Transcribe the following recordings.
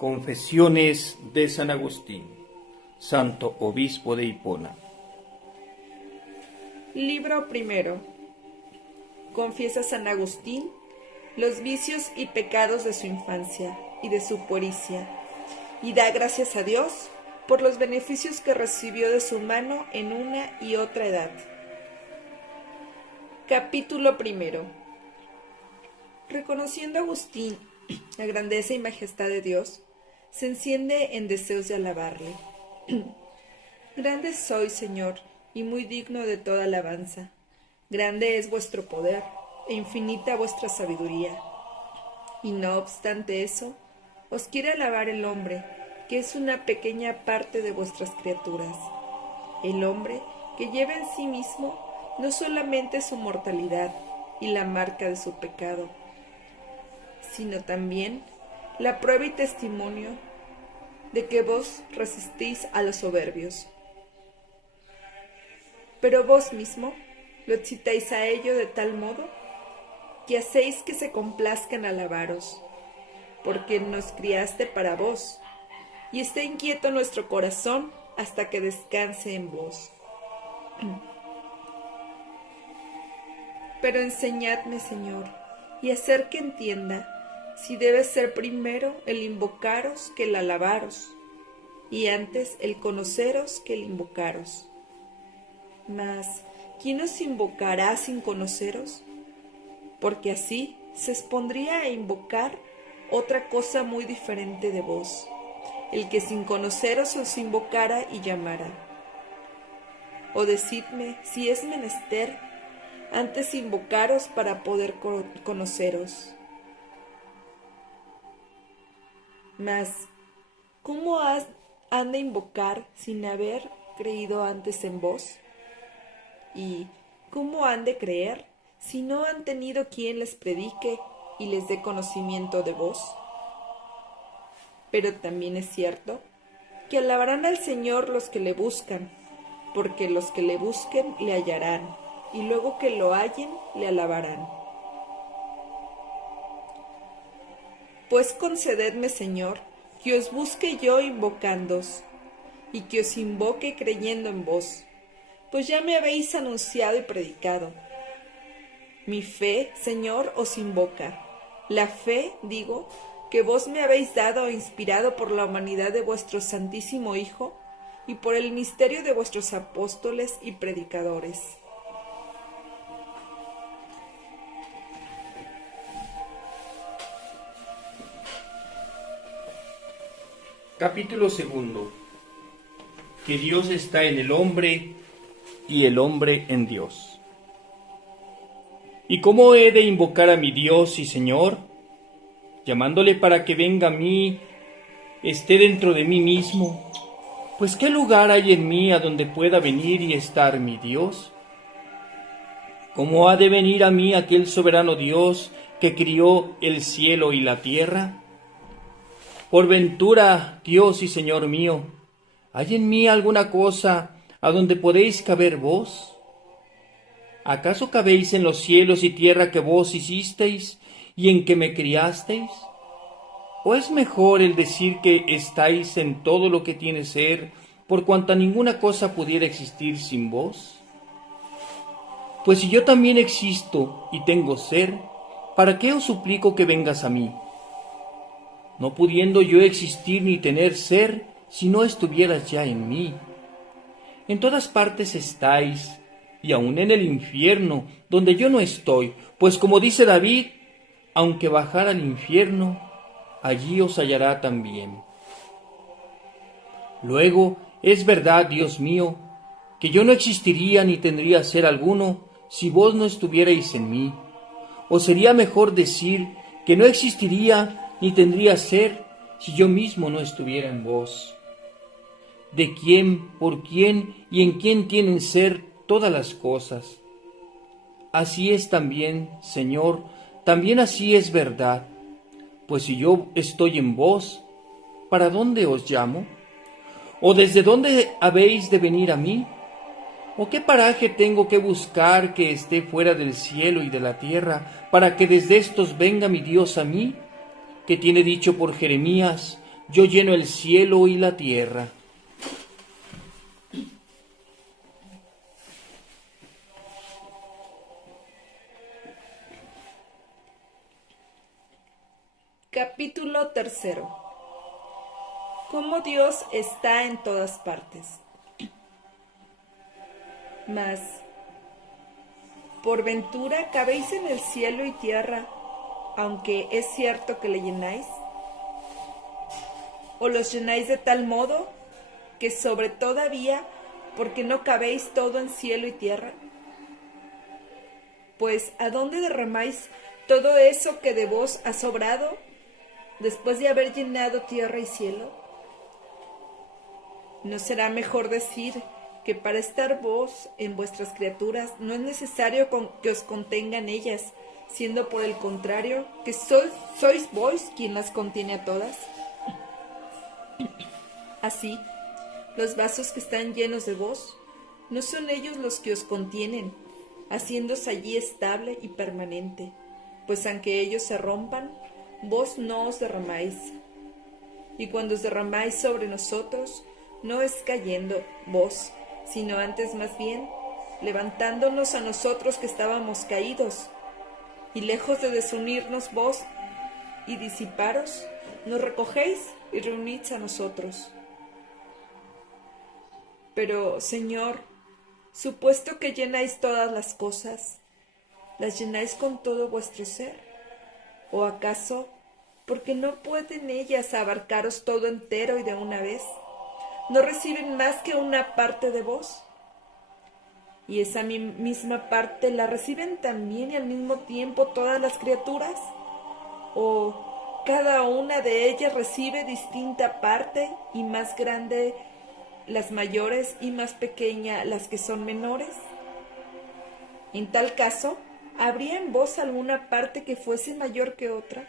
Confesiones de San Agustín, Santo Obispo de Hipona. Libro primero. Confiesa San Agustín los vicios y pecados de su infancia y de su puericia, y da gracias a Dios por los beneficios que recibió de su mano en una y otra edad. Capítulo primero. Reconociendo Agustín la grandeza y majestad de Dios, se enciende en deseos de alabarle. Grande sois, Señor, y muy digno de toda alabanza. Grande es vuestro poder, e infinita vuestra sabiduría. Y no obstante eso, os quiere alabar el hombre, que es una pequeña parte de vuestras criaturas. El hombre que lleva en sí mismo no solamente su mortalidad y la marca de su pecado, sino también la prueba y testimonio de que vos resistís a los soberbios. Pero vos mismo lo excitáis a ello de tal modo que hacéis que se complazca en alabaros, porque nos criaste para vos, y esté inquieto nuestro corazón hasta que descanse en vos. Pero enseñadme, Señor, y hacer que entienda si debe ser primero el invocaros que el alabaros, y antes el conoceros que el invocaros. Mas, ¿quién os invocará sin conoceros? Porque así se expondría a invocar otra cosa muy diferente de vos, el que sin conoceros os invocara y llamara. O decidme si es menester antes invocaros para poder conoceros. Mas, ¿cómo han de invocar sin haber creído antes en vos? ¿Y cómo han de creer si no han tenido quien les predique y les dé conocimiento de vos? Pero también es cierto que alabarán al Señor los que le buscan, porque los que le busquen le hallarán, y luego que lo hallen le alabarán. Pues concededme, Señor, que os busque yo invocándoos, y que os invoque creyendo en vos, pues ya me habéis anunciado y predicado. Mi fe, Señor, os invoca. La fe, digo, que vos me habéis dado e inspirado por la humanidad de vuestro Santísimo Hijo y por el misterio de vuestros apóstoles y predicadores. Capítulo segundo. Que Dios está en el hombre y el hombre en Dios. ¿Y cómo he de invocar a mi Dios y Señor? Llamándole para que venga a mí, esté dentro de mí mismo. Pues ¿qué lugar hay en mí a donde pueda venir y estar mi Dios? ¿Cómo ha de venir a mí aquel soberano Dios que crió el cielo y la tierra? Por ventura, Dios y Señor mío, ¿hay en mí alguna cosa a donde podéis caber vos? ¿Acaso cabéis en los cielos y tierra que vos hicisteis y en que me criasteis? ¿O es mejor el decir que estáis en todo lo que tiene ser, por cuanta ninguna cosa pudiera existir sin vos? Pues si yo también existo y tengo ser, ¿para qué os suplico que vengas a mí? No pudiendo yo existir ni tener ser, si no estuvieras ya en mí. En todas partes estáis, y aun en el infierno, donde yo no estoy, pues como dice David, aunque bajara al infierno, allí os hallará también. Luego, es verdad, Dios mío, que yo no existiría ni tendría ser alguno si vos no estuvierais en mí. O sería mejor decir que no existiría ni tendría ser si yo mismo no estuviera en vos. ¿De quién, por quién y en quién tienen ser todas las cosas? Así es también, Señor, también así es verdad. Pues si yo estoy en vos, ¿para dónde os llamo? ¿O desde dónde habéis de venir a mí? ¿O qué paraje tengo que buscar que esté fuera del cielo y de la tierra, para que desde estos venga mi Dios a mí? Que tiene dicho por Jeremías: yo lleno el cielo y la tierra. Capítulo 3. Cómo Dios está en todas partes. Mas, ¿por ventura cabéis en el cielo y tierra, aunque es cierto que le llenáis? ¿O los llenáis de tal modo que sobre todavía, porque no cabéis todo en cielo y tierra? Pues, ¿a dónde derramáis todo eso que de vos ha sobrado, después de haber llenado tierra y cielo? ¿No será mejor decir que para estar vos en vuestras criaturas no es necesario que os contengan ellas, siendo por el contrario que sois vos quien las contiene a todas? Así, los vasos que están llenos de vos, no son ellos los que os contienen, haciéndose allí estable y permanente, pues aunque ellos se rompan, vos no os derramáis. Y cuando os derramáis sobre nosotros, no es cayendo vos, sino antes más bien, levantándonos a nosotros que estábamos caídos, y lejos de desunirnos vos y disiparos, nos recogéis y reunís a nosotros. Pero, Señor, supuesto que llenáis todas las cosas, ¿las llenáis con todo vuestro ser? ¿O acaso, porque no pueden ellas abarcaros todo entero y de una vez, no reciben más que una parte de vos? ¿Y esa misma parte la reciben también y al mismo tiempo todas las criaturas? ¿O cada una de ellas recibe distinta parte, y más grande las mayores y más pequeña las que son menores? En tal caso, ¿habría en vos alguna parte que fuese mayor que otra?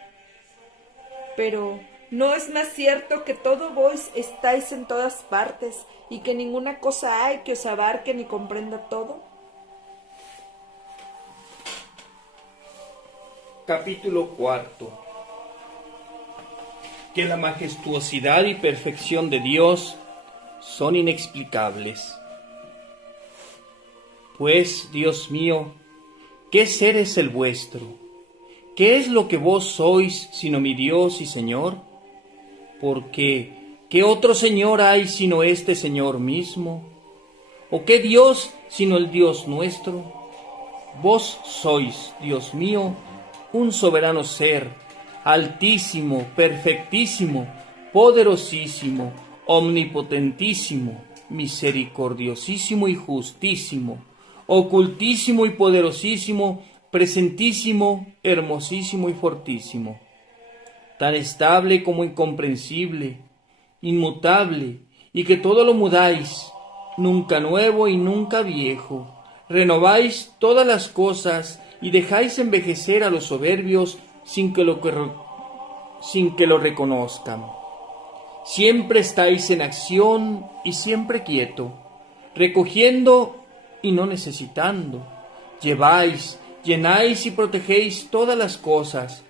Pero, ¿no es más cierto que todo vos estáis en todas partes, y que ninguna cosa hay que os abarque ni comprenda todo? Capítulo 4. Que la majestuosidad y perfección de Dios son inexplicables. Pues, Dios mío, ¿qué ser es el vuestro? ¿Qué es lo que vos sois, sino mi Dios y Señor? Porque, ¿qué otro Señor hay sino este Señor mismo? ¿O qué Dios sino el Dios nuestro? Vos sois, Dios mío, un soberano ser, altísimo, perfectísimo, poderosísimo, omnipotentísimo, misericordiosísimo y justísimo, ocultísimo y poderosísimo, presentísimo, hermosísimo y fortísimo, tan estable como incomprensible, inmutable, y que todo lo mudáis, nunca nuevo y nunca viejo, renováis todas las cosas y dejáis envejecer a los soberbios sin que lo reconozcan. Siempre estáis en acción y siempre quieto, recogiendo y no necesitando. Lleváis, llenáis y protegéis todas las cosas,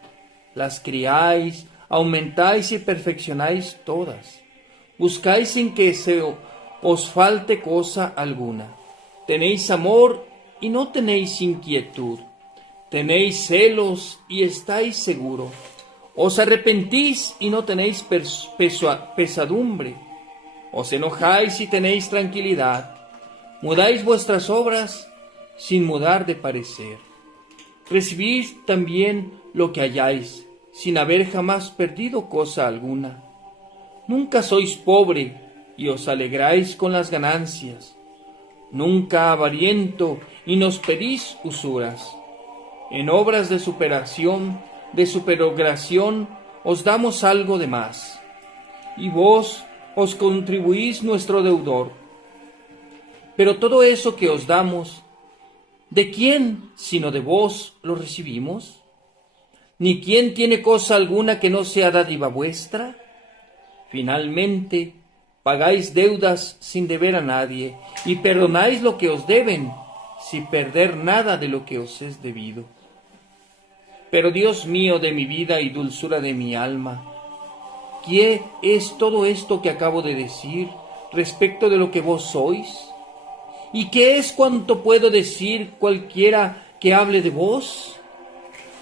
las criáis, aumentáis y perfeccionáis todas. Buscáis sin que os falte cosa alguna. Tenéis amor y no tenéis inquietud. Tenéis celos y estáis seguro. Os arrepentís y no tenéis pesadumbre. Os enojáis y tenéis tranquilidad. Mudáis vuestras obras sin mudar de parecer. Recibís también lo que halláis, sin haber jamás perdido cosa alguna. Nunca sois pobre y os alegráis con las ganancias. Nunca avariento y nos pedís usuras. En obras de superogración, os damos algo de más, y vos os contribuís nuestro deudor. Pero todo eso que os damos, ¿de quién sino de vos lo recibimos? ¿Ni quién tiene cosa alguna que no sea dádiva vuestra? Finalmente, pagáis deudas sin deber a nadie, y perdonáis lo que os deben, sin perder nada de lo que os es debido. Pero Dios mío de mi vida y dulzura de mi alma, ¿qué es todo esto que acabo de decir respecto de lo que vos sois? ¿Y qué es cuanto puedo decir cualquiera que hable de vos?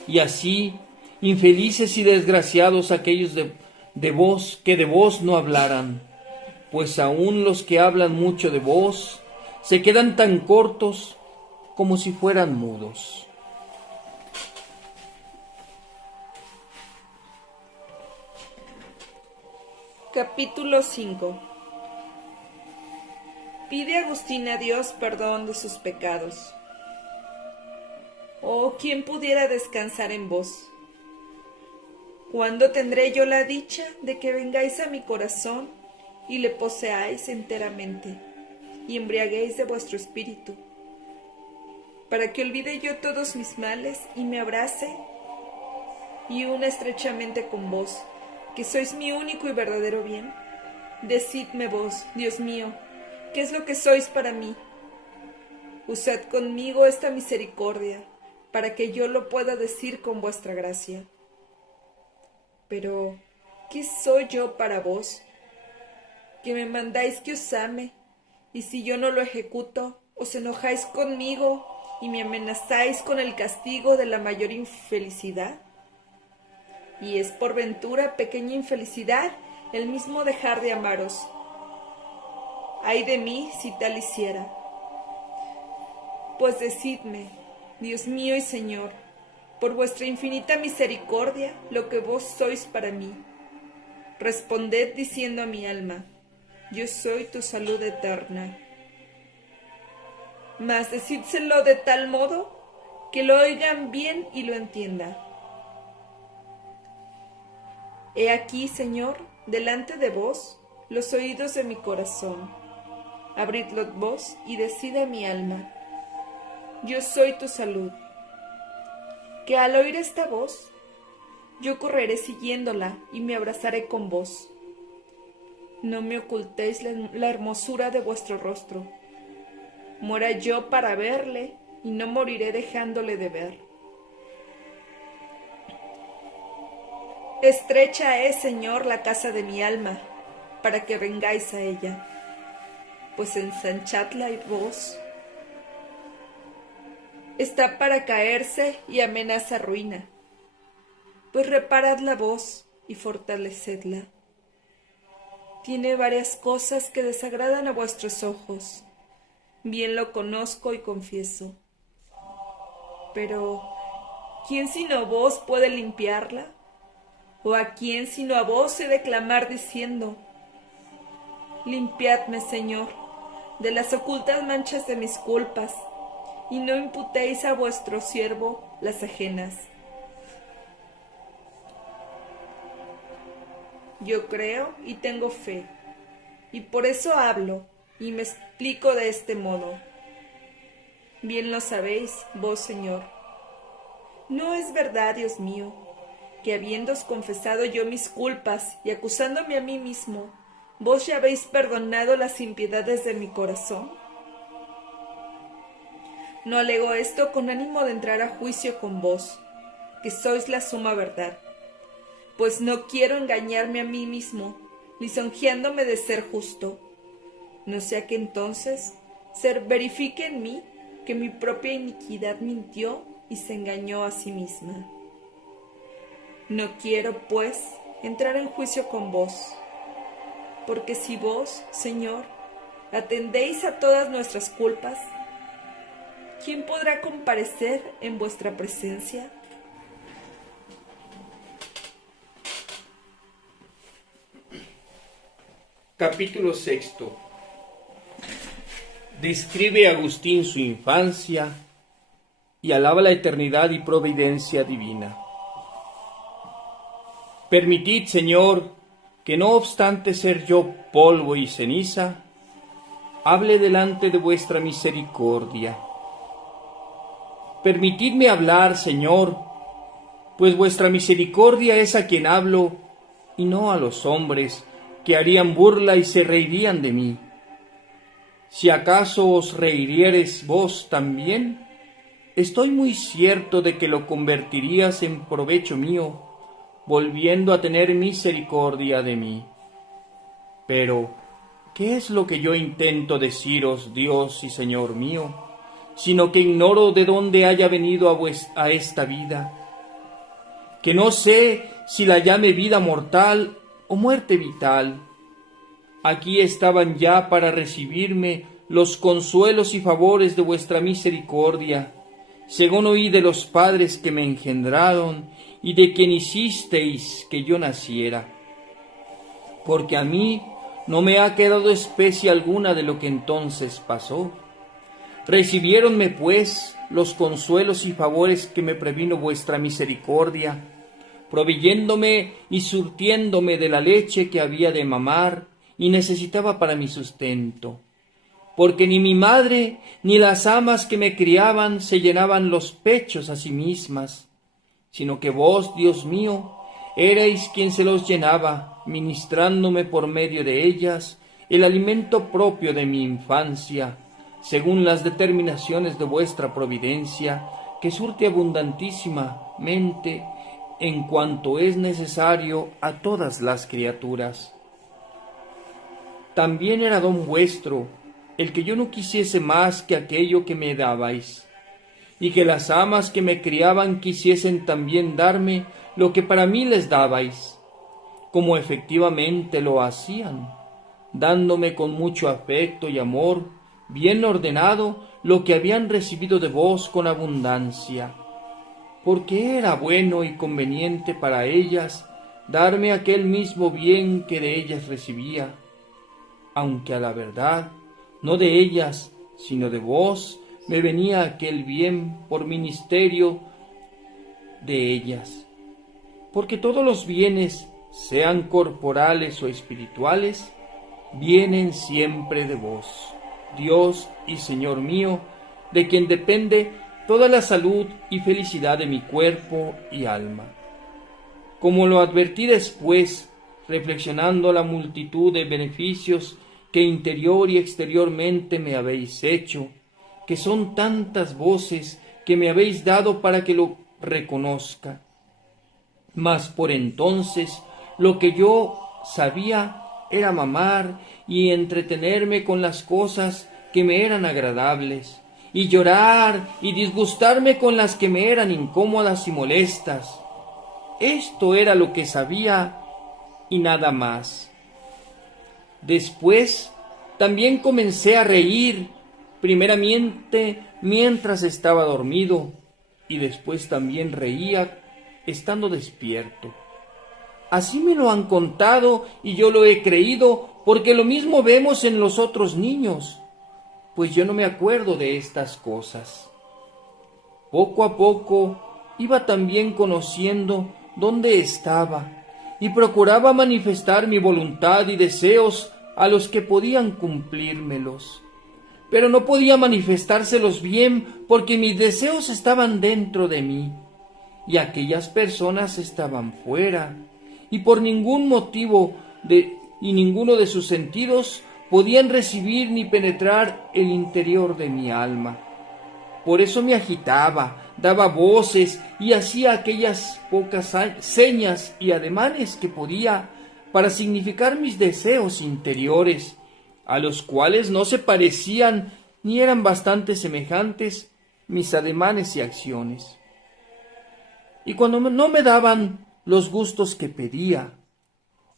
Y así, infelices y desgraciados aquellos de vos que de vos no hablaran, pues aun los que hablan mucho de vos se quedan tan cortos como si fueran mudos. Capítulo 5. Pide Agustín a Dios perdón de sus pecados. Oh, ¿quién pudiera descansar en vos? ¿Cuándo tendré yo la dicha de que vengáis a mi corazón y le poseáis enteramente y embriaguéis de vuestro espíritu, para que olvide yo todos mis males y me abrace y una estrechamente con vos, que sois mi único y verdadero bien? Decidme vos, Dios mío, ¿qué es lo que sois para mí? Usad conmigo esta misericordia, para que yo lo pueda decir con vuestra gracia. Pero, ¿qué soy yo para vos? Que me mandáis que os ame, y si yo no lo ejecuto, os enojáis conmigo y me amenazáis con el castigo de la mayor infelicidad. Y es por ventura pequeña infelicidad el mismo dejar de amaros. Ay de mí si tal hiciera. Pues decidme, Dios mío y Señor, por vuestra infinita misericordia, lo que vos sois para mí. Responded diciendo a mi alma, yo soy tu salud eterna. Mas decídselo de tal modo que lo oigan bien y lo entiendan. He aquí, Señor, delante de vos, los oídos de mi corazón. Abridlos vos y decida mi alma. Yo soy tu salud. Que al oír esta voz, yo correré siguiéndola y me abrazaré con vos. No me ocultéis la hermosura de vuestro rostro. Muera yo para verle y no moriré dejándole de ver. Estrecha es, Señor, la casa de mi alma, para que vengáis a ella, pues ensanchadla y vos. Está para caerse y amenaza ruina, pues reparadla vos y fortalecedla. Tiene varias cosas que desagradan a vuestros ojos, bien lo conozco y confieso. Pero, ¿quién sino vos puede limpiarla? ¿O a quién sino a vos he de clamar diciendo, limpiadme, Señor, de las ocultas manchas de mis culpas, y no imputéis a vuestro siervo las ajenas? Yo creo y tengo fe, y por eso hablo y me explico de este modo. Bien lo sabéis, vos, Señor. ¿No es verdad, Dios mío, que habiéndoos confesado yo mis culpas y acusándome a mí mismo, vos ya habéis perdonado las impiedades de mi corazón? No alego esto con ánimo de entrar a juicio con vos, que sois la suma verdad, pues no quiero engañarme a mí mismo, lisonjeándome de ser justo, no sea que entonces se verifique en mí que mi propia iniquidad mintió y se engañó a sí misma. No quiero, pues, entrar en juicio con vos, porque si vos, Señor, atendéis a todas nuestras culpas, ¿quién podrá comparecer en vuestra presencia? Capítulo 6. Describe Agustín su infancia y alaba la eternidad y providencia divina. Permitid, Señor, que no obstante ser yo polvo y ceniza, hable delante de vuestra misericordia. Permitidme hablar, Señor, pues vuestra misericordia es a quien hablo, y no a los hombres, que harían burla y se reirían de mí. Si acaso os reirieres vos también, estoy muy cierto de que lo convertirías en provecho mío, volviendo a tener misericordia de mí. Pero, ¿qué es lo que yo intento deciros, Dios y Señor mío, sino que ignoro de dónde haya venido a esta vida? Que no sé si la llame vida mortal o muerte vital. Aquí estaban ya para recibirme los consuelos y favores de vuestra misericordia, según oí de los padres que me engendraron y de quien hicisteis que yo naciera. Porque a mí no me ha quedado especie alguna de lo que entonces pasó. Recibiéronme, pues, los consuelos y favores que me previno vuestra misericordia, proveyéndome y surtiéndome de la leche que había de mamar y necesitaba para mi sustento. Porque ni mi madre ni las amas que me criaban se llenaban los pechos a sí mismas, sino que vos, Dios mío, erais quien se los llenaba, ministrándome por medio de ellas el alimento propio de mi infancia, según las determinaciones de vuestra providencia, que surte abundantísimamente en cuanto es necesario a todas las criaturas. También era don vuestro el que yo no quisiese más que aquello que me dabais, y que las amas que me criaban quisiesen también darme lo que para mí les dabais, como efectivamente lo hacían, dándome con mucho afecto y amor, bien ordenado, lo que habían recibido de vos con abundancia, porque era bueno y conveniente para ellas darme aquel mismo bien que de ellas recibía, aunque a la verdad, no de ellas, sino de vos, me venía aquel bien por ministerio de ellas. Porque todos los bienes, sean corporales o espirituales, vienen siempre de vos, Dios y Señor mío, de quien depende toda la salud y felicidad de mi cuerpo y alma. Como lo advertí después, reflexionando la multitud de beneficios que interior y exteriormente me habéis hecho, que son tantas voces que me habéis dado para que lo reconozca. Mas por entonces lo que yo sabía era mamar y entretenerme con las cosas que me eran agradables, y llorar y disgustarme con las que me eran incómodas y molestas. Esto era lo que sabía y nada más. Después también comencé a reír, primeramente mientras estaba dormido, y después también reía estando despierto. Así me lo han contado y yo lo he creído, porque lo mismo vemos en los otros niños, pues yo no me acuerdo de estas cosas. Poco a poco iba también conociendo dónde estaba, y procuraba manifestar mi voluntad y deseos a los que podían cumplírmelos. Pero no podía manifestárselos bien porque mis deseos estaban dentro de mí y aquellas personas estaban fuera, y por ningún motivo y ninguno de sus sentidos podían recibir ni penetrar el interior de mi alma. Por eso me agitaba, daba voces y hacía aquellas pocas señas y ademanes que podía para significar mis deseos interiores, a los cuales no se parecían ni eran bastante semejantes mis ademanes y acciones. Y cuando no me daban los gustos que pedía,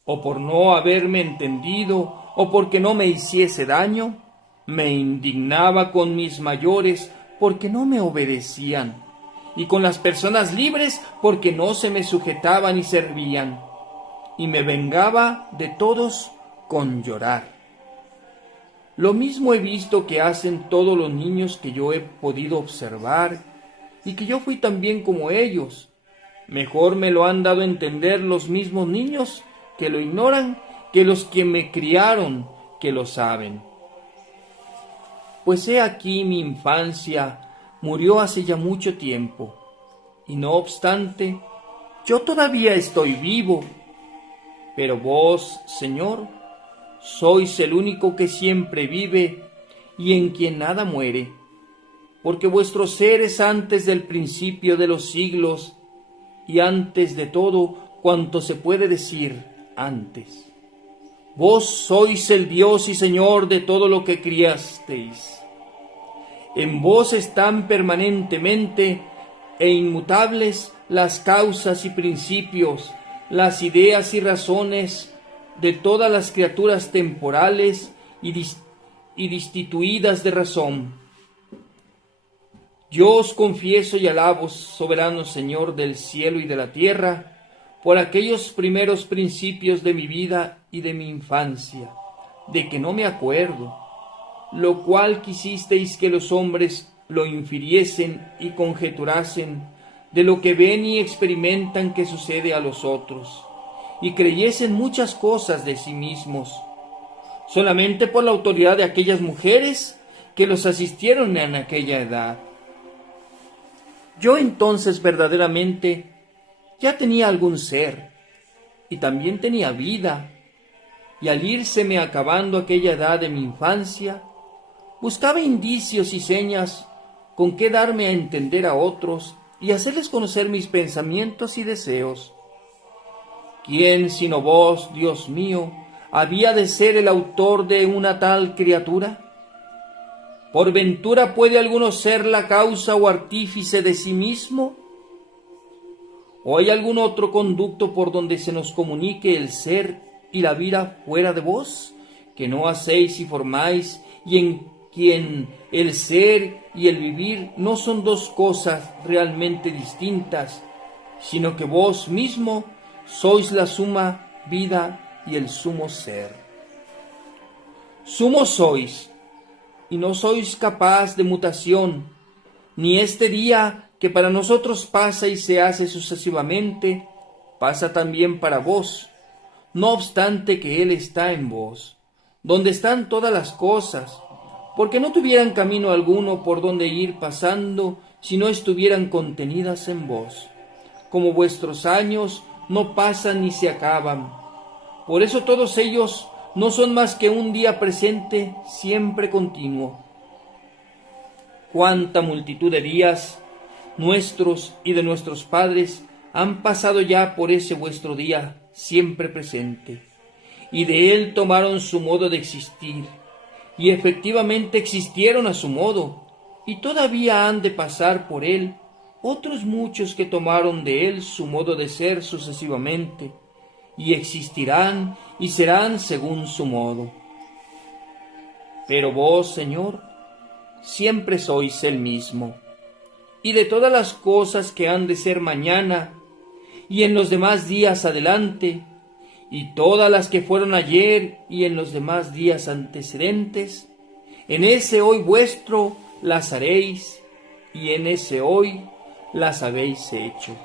o por no haberme entendido, o porque no me hiciese daño, me indignaba con mis mayores porque no me obedecían, y con las personas libres porque no se me sujetaban y servían, y me vengaba de todos con llorar. Lo mismo he visto que hacen todos los niños que yo he podido observar, y que yo fui también como ellos. Mejor me lo han dado a entender los mismos niños que lo ignoran que los que me criaron que lo saben. Pues he aquí mi infancia murió hace ya mucho tiempo, y no obstante, yo todavía estoy vivo. Pero vos, Señor, sois el único que siempre vive y en quien nada muere, porque vuestro ser es antes del principio de los siglos, y antes de todo cuanto se puede decir antes. Vos sois el Dios y Señor de todo lo que criasteis. En vos están permanentemente e inmutables las causas y principios, las ideas y razones de todas las criaturas temporales y destituidas de razón. Yo os confieso y alabo, soberano Señor del cielo y de la tierra, por aquellos primeros principios de mi vida y de mi infancia, de que no me acuerdo, lo cual quisisteis que los hombres lo infiriesen y conjeturasen de lo que ven y experimentan que sucede a los otros, y creyesen muchas cosas de sí mismos, solamente por la autoridad de aquellas mujeres que los asistieron en aquella edad. Yo entonces verdaderamente ya tenía algún ser, y también tenía vida, y al írseme acabando aquella edad de mi infancia, buscaba indicios y señas con que darme a entender a otros y hacerles conocer mis pensamientos y deseos. ¿Quién sino vos, Dios mío, había de ser el autor de una tal criatura? ¿Por ventura puede alguno ser la causa o artífice de sí mismo? ¿O hay algún otro conducto por donde se nos comunique el ser y la vida fuera de vos, que no hacéis y formáis, y en quien el ser y el vivir no son dos cosas realmente distintas, sino que vos mismo sois la suma vida y el sumo ser? Sumo sois, y no sois capaz de mutación, ni este día que para nosotros pasa y se hace sucesivamente, pasa también para vos, no obstante que Él está en vos, donde están todas las cosas, porque no tuvieran camino alguno por donde ir pasando si no estuvieran contenidas en vos, como vuestros años no pasan ni se acaban. Por eso todos ellos no son más que un día presente siempre continuo. Cuánta multitud de días nuestros y de nuestros padres han pasado ya por ese vuestro día siempre presente, y de él tomaron su modo de existir, y efectivamente existieron a su modo, y todavía han de pasar por él otros muchos que tomaron de él su modo de ser sucesivamente, y existirán y serán según su modo. Pero vos, Señor, siempre sois el mismo, y de todas las cosas que han de ser mañana y en los demás días adelante, y todas las que fueron ayer y en los demás días antecedentes, en ese hoy vuestro las haréis, y en ese hoy las habéis hecho.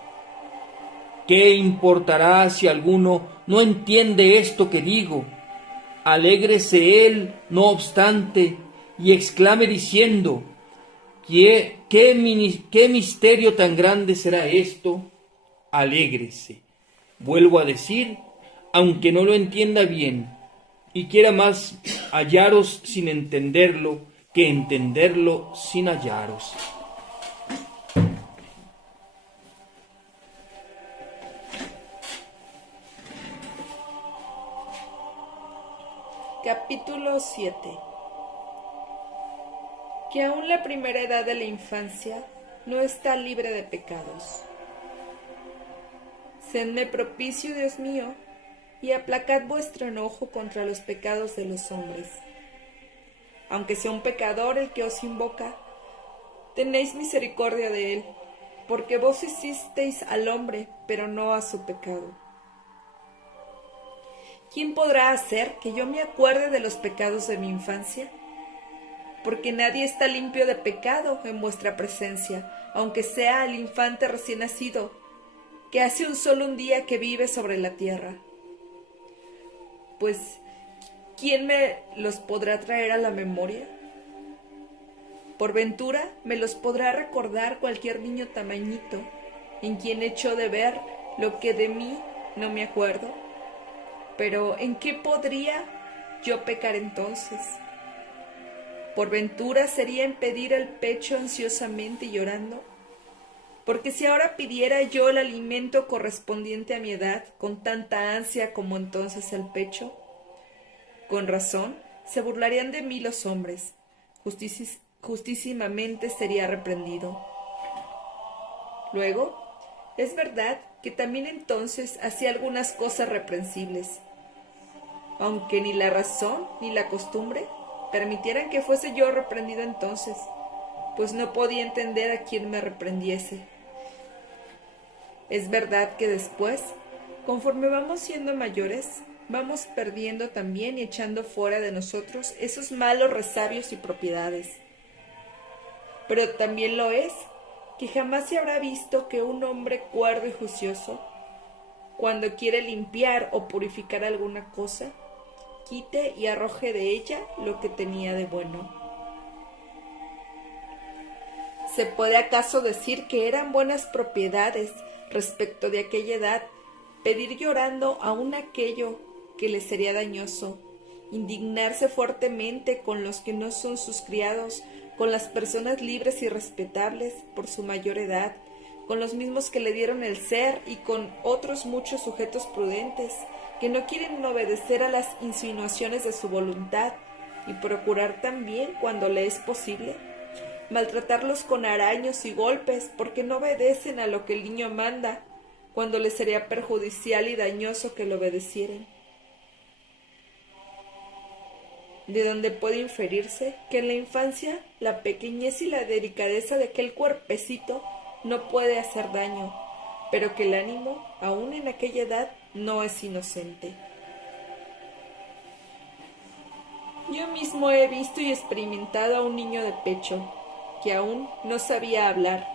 ¿Qué importará si alguno no entiende esto que digo? Alégrese él, no obstante, y exclame diciendo: ¿Qué misterio tan grande será esto? Alégrese. Vuelvo a decir, aunque no lo entienda bien, y quiera más hallaros sin entenderlo que entenderlo sin hallaros. Capítulo 7. Que aún la primera edad de la infancia no está libre de pecados. Sedme propicio, Dios mío, y aplacad vuestro enojo contra los pecados de los hombres. Aunque sea un pecador el que os invoca, tenéis misericordia de él, porque vos hicisteis al hombre, pero no a su pecado. ¿Quién podrá hacer que yo me acuerde de los pecados de mi infancia? Porque nadie está limpio de pecado en vuestra presencia, aunque sea el infante recién nacido, que hace un día que vive sobre la tierra. Pues, ¿quién me los podrá traer a la memoria? Por ventura me los podrá recordar cualquier niño tamañito, en quien echó de ver lo que de mí no me acuerdo. Pero ¿en qué podría yo pecar entonces? Por ventura sería en pedir el pecho ansiosamente y llorando. Porque si ahora pidiera yo el alimento correspondiente a mi edad, con tanta ansia como entonces el pecho, con razón se burlarían de mí los hombres, justísimamente sería reprendido. Luego, es verdad que también entonces hacía algunas cosas reprensibles, aunque ni la razón ni la costumbre permitieran que fuese yo reprendido entonces, pues no podía entender a quién me reprendiese. Es verdad que después, conforme vamos siendo mayores, vamos perdiendo también y echando fuera de nosotros esos malos resabios y propiedades. Pero también lo es que jamás se habrá visto que un hombre cuerdo y juicioso, cuando quiere limpiar o purificar alguna cosa, quite y arroje de ella lo que tenía de bueno. ¿Se puede acaso decir que eran buenas propiedades respecto de aquella edad pedir llorando aún aquello que le sería dañoso, indignarse fuertemente con los que no son sus criados, con las personas libres y respetables por su mayor edad, con los mismos que le dieron el ser y con otros muchos sujetos prudentes que no quieren obedecer a las insinuaciones de su voluntad y procurar también, cuando le es posible, maltratarlos con araños y golpes porque no obedecen a lo que el niño manda, cuando les sería perjudicial y dañoso que lo obedecieren? De donde puede inferirse que en la infancia la pequeñez y la delicadeza de aquel cuerpecito no puede hacer daño, pero que el ánimo, aun en aquella edad, no es inocente. Yo mismo he visto y experimentado a un niño de pecho, que aún no sabía hablar,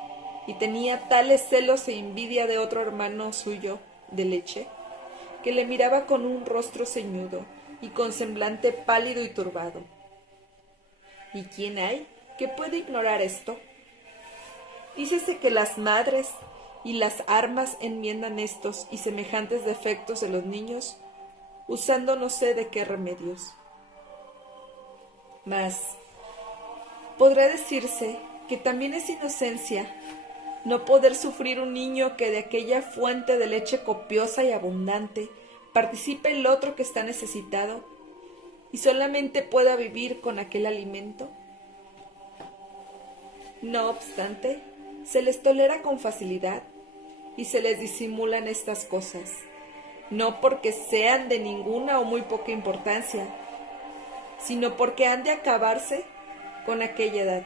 y tenía tales celos e envidia de otro hermano suyo, de leche, que le miraba con un rostro ceñudo y con semblante pálido y turbado. ¿Y quién hay que puede ignorar esto? Dícese que las madres y las armas enmiendan estos y semejantes defectos de los niños, usando no sé de qué remedios. Mas podrá decirse que también es inocencia no poder sufrir un niño que de aquella fuente de leche copiosa y abundante participe el otro que está necesitado y solamente pueda vivir con aquel alimento. No obstante, se les tolera con facilidad y se les disimulan estas cosas, no porque sean de ninguna o muy poca importancia, sino porque han de acabarse con aquella edad.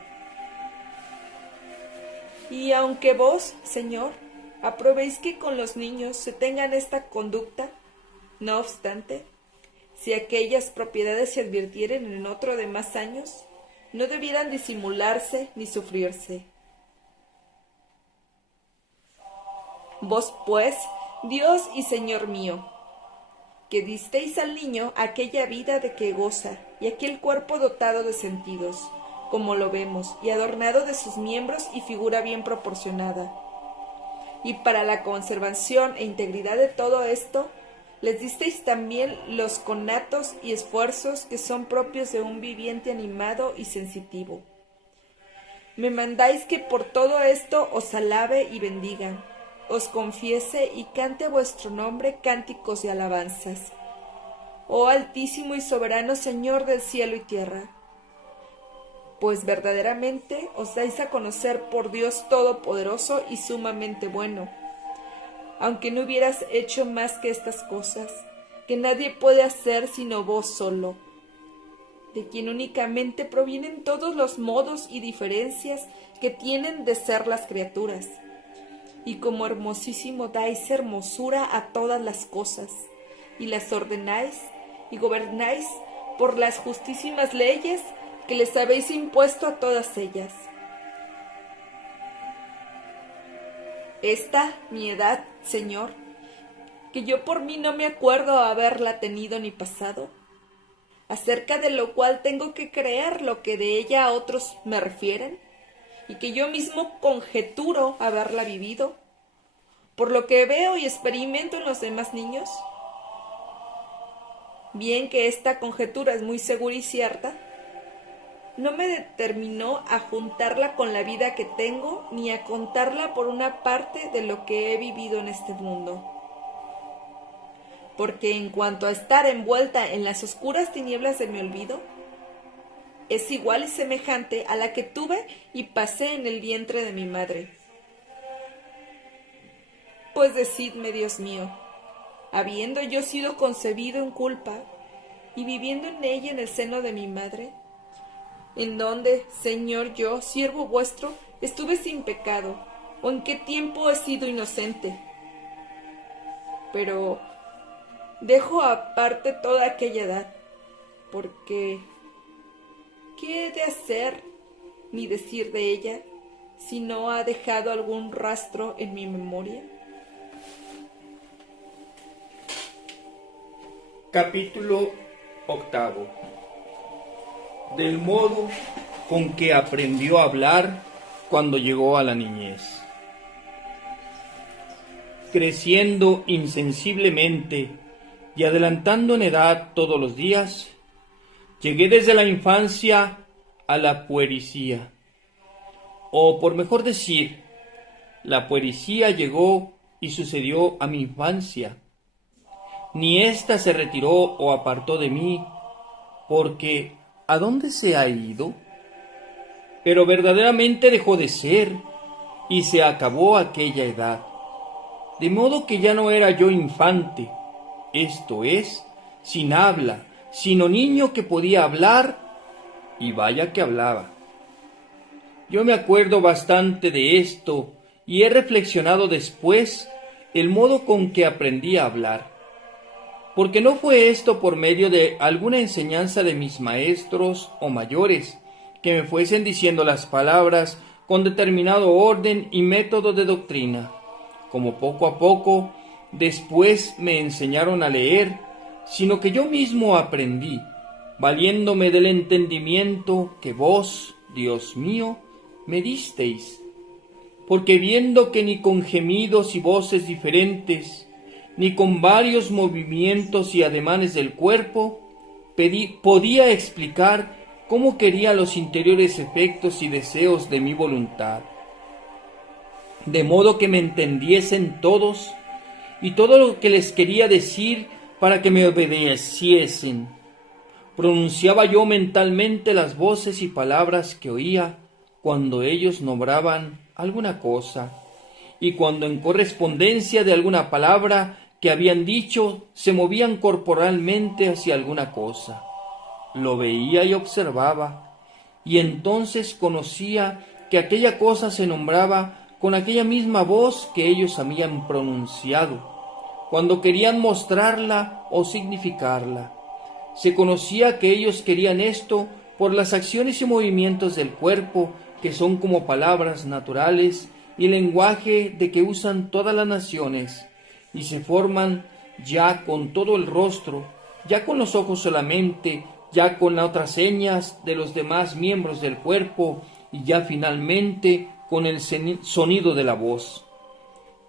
Y aunque vos, Señor, aprobéis que con los niños se tengan esta conducta, no obstante, si aquellas propiedades se advirtieren en otro de más años, no debieran disimularse ni sufrirse. Vos, pues, Dios y Señor mío, que disteis al niño aquella vida de que goza y aquel cuerpo dotado de sentidos, como lo vemos, y adornado de sus miembros y figura bien proporcionada. Y para la conservación e integridad de todo esto, les disteis también los conatos y esfuerzos que son propios de un viviente animado y sensitivo. Me mandáis que por todo esto os alabe y bendiga, os confiese y cante a vuestro nombre cánticos de alabanzas. Oh Altísimo y soberano Señor del cielo y tierra, pues verdaderamente os dais a conocer por Dios Todopoderoso y sumamente bueno, aunque no hubieras hecho más que estas cosas, que nadie puede hacer sino vos solo, de quien únicamente provienen todos los modos y diferencias que tienen de ser las criaturas, y como hermosísimo dais hermosura a todas las cosas, y las ordenáis y gobernáis por las justísimas leyes que les habéis impuesto a todas ellas. Esta, mi edad, Señor, que yo por mí no me acuerdo haberla tenido ni pasado, acerca de lo cual tengo que creer lo que de ella a otros me refieren, y que yo mismo conjeturo haberla vivido, por lo que veo y experimento en los demás niños. Bien que esta conjetura es muy segura y cierta, no me determinó a juntarla con la vida que tengo, ni a contarla por una parte de lo que he vivido en este mundo. Porque en cuanto a estar envuelta en las oscuras tinieblas de mi olvido, es igual y semejante a la que tuve y pasé en el vientre de mi madre. Pues decidme, Dios mío, habiendo yo sido concebido en culpa y viviendo en ella en el seno de mi madre, en donde, Señor, yo, siervo vuestro, estuve sin pecado, o en qué tiempo he sido inocente. Pero dejo aparte toda aquella edad, porque ¿qué he de hacer ni decir de ella si no ha dejado algún rastro en mi memoria? Capítulo 8. Del modo con que aprendió a hablar cuando llegó a la niñez. Creciendo insensiblemente y adelantando en edad todos los días, llegué desde la infancia a la puericía. O por mejor decir, la puericía llegó y sucedió a mi infancia. Ni ésta se retiró o apartó de mí, porque ¿a dónde se ha ido? Pero verdaderamente dejó de ser, y se acabó aquella edad. De modo que ya no era yo infante, esto es, sin habla, sino niño que podía hablar, y vaya que hablaba. Yo me acuerdo bastante de esto, y he reflexionado después el modo con que aprendí a hablar. Porque no fue esto por medio de alguna enseñanza de mis maestros o mayores, que me fuesen diciendo las palabras con determinado orden y método de doctrina, como poco a poco después me enseñaron a leer, sino que yo mismo aprendí, valiéndome del entendimiento que vos, Dios mío, me disteis. Porque viendo que ni con gemidos y voces diferentes, ni con varios movimientos y ademanes del cuerpo, podía explicar cómo quería los interiores efectos y deseos de mi voluntad, de modo que me entendiesen todos, y todo lo que les quería decir para que me obedeciesen. Pronunciaba yo mentalmente las voces y palabras que oía cuando ellos nombraban alguna cosa, y cuando en correspondencia de alguna palabra que habían dicho se movían corporalmente hacia alguna cosa. Lo veía y observaba, y entonces conocía que aquella cosa se nombraba con aquella misma voz que ellos habían pronunciado, cuando querían mostrarla o significarla. Se conocía que ellos querían esto por las acciones y movimientos del cuerpo, que son como palabras naturales y el lenguaje de que usan todas las naciones, y se forman ya con todo el rostro, ya con los ojos solamente, ya con las otras señas de los demás miembros del cuerpo, y ya finalmente con el sonido de la voz,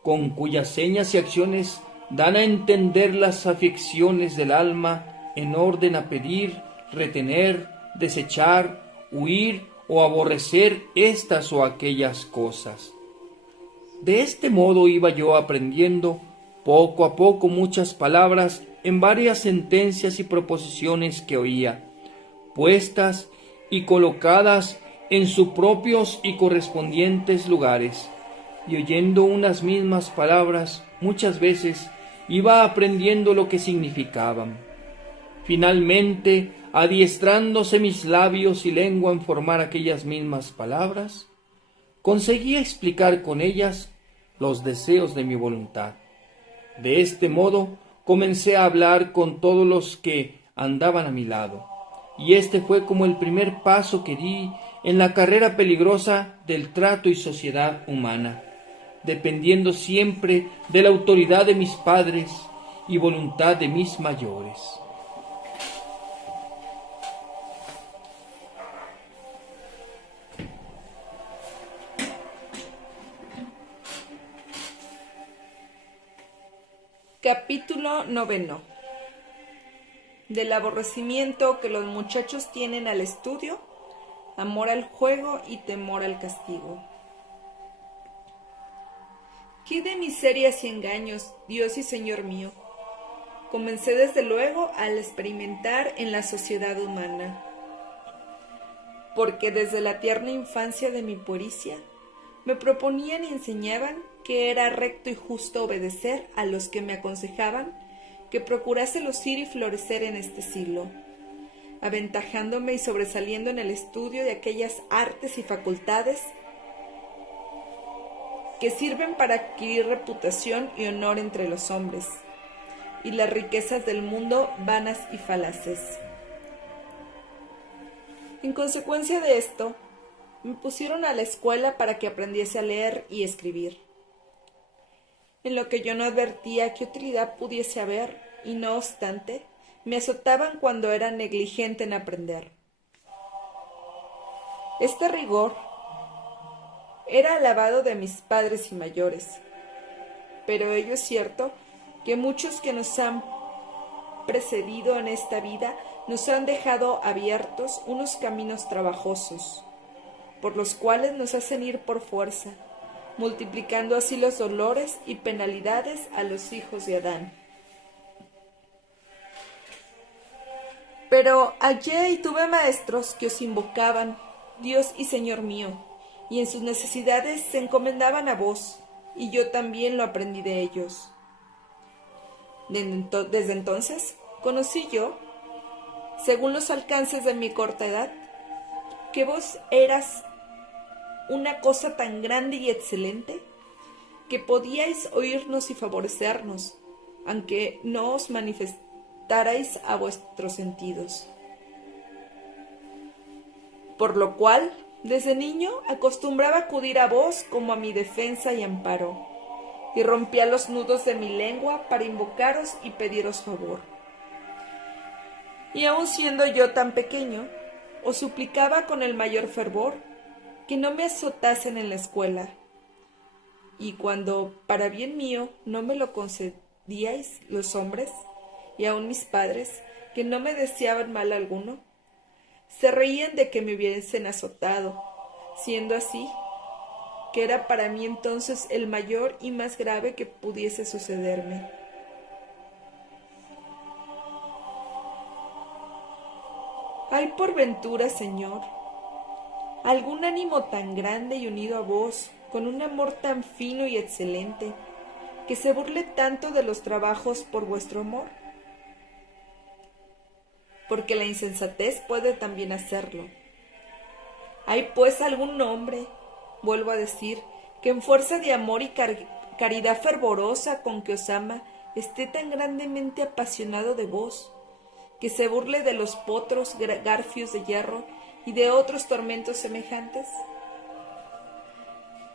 con cuyas señas y acciones dan a entender las afecciones del alma en orden a pedir, retener, desechar, huir o aborrecer estas o aquellas cosas. De este modo iba yo aprendiendo poco a poco muchas palabras en varias sentencias y proposiciones que oía, puestas y colocadas en sus propios y correspondientes lugares, y oyendo unas mismas palabras muchas veces iba aprendiendo lo que significaban. Finalmente, adiestrándose mis labios y lengua en formar aquellas mismas palabras, conseguía explicar con ellas los deseos de mi voluntad. De este modo comencé a hablar con todos los que andaban a mi lado, y este fue como el primer paso que di en la carrera peligrosa del trato y sociedad humana, dependiendo siempre de la autoridad de mis padres y voluntad de mis mayores. Capítulo 9. Del aborrecimiento que los muchachos tienen al estudio amor al juego y temor al castigo. ¡Qué de miserias y engaños, Dios y Señor mío! Comencé desde luego al experimentar en la sociedad humana, porque desde la tierna infancia de mi puericia me proponían y enseñaban que era recto y justo obedecer a los que me aconsejaban que procurase lucir y florecer en este siglo, aventajándome y sobresaliendo en el estudio de aquellas artes y facultades que sirven para adquirir reputación y honor entre los hombres, y las riquezas del mundo vanas y falaces. En consecuencia de esto, me pusieron a la escuela para que aprendiese a leer y escribir, en lo que yo no advertía qué utilidad pudiese haber, y no obstante, me azotaban cuando era negligente en aprender. Este rigor era alabado de mis padres y mayores, pero ello es cierto que muchos que nos han precedido en esta vida nos han dejado abiertos unos caminos trabajosos, por los cuales nos hacen ir por fuerza, multiplicando así los dolores y penalidades a los hijos de Adán. Pero hallé y tuve maestros que os invocaban, Dios y Señor mío, y en sus necesidades se encomendaban a vos, y yo también lo aprendí de ellos. Desde entonces conocí yo, según los alcances de mi corta edad, que vos eras una cosa tan grande y excelente que podíais oírnos y favorecernos, aunque no os manifestarais a vuestros sentidos. Por lo cual, desde niño acostumbraba acudir a vos como a mi defensa y amparo, y rompía los nudos de mi lengua para invocaros y pediros favor. Y aun siendo yo tan pequeño, os suplicaba con el mayor fervor que no me azotasen en la escuela, y cuando, para bien mío, no me lo concedíais los hombres, y aun mis padres, que no me deseaban mal alguno, se reían de que me hubiesen azotado, siendo así que era para mí entonces el mayor y más grave que pudiese sucederme. ¿Hay por ventura, Señor, algún ánimo tan grande y unido a vos, con un amor tan fino y excelente, que se burle tanto de los trabajos por vuestro amor? Porque la insensatez puede también hacerlo. ¿Hay pues algún hombre, vuelvo a decir, que en fuerza de amor y caridad fervorosa con que os ama, esté tan grandemente apasionado de vos, que se burle de los potros garfios de hierro y de otros tormentos semejantes?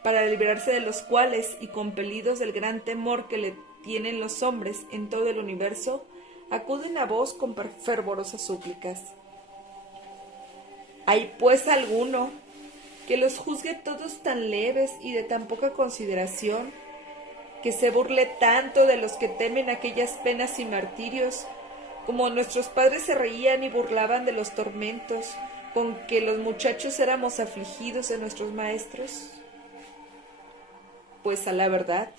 Para librarse de los cuales, y compelidos del gran temor que le tienen los hombres en todo el universo, acuden a vos con fervorosas súplicas. ¿Hay pues alguno que los juzgue todos tan leves y de tan poca consideración, que se burle tanto de los que temen aquellas penas y martirios, como nuestros padres se reían y burlaban de los tormentos con que los muchachos éramos afligidos de nuestros maestros? Pues a la verdad,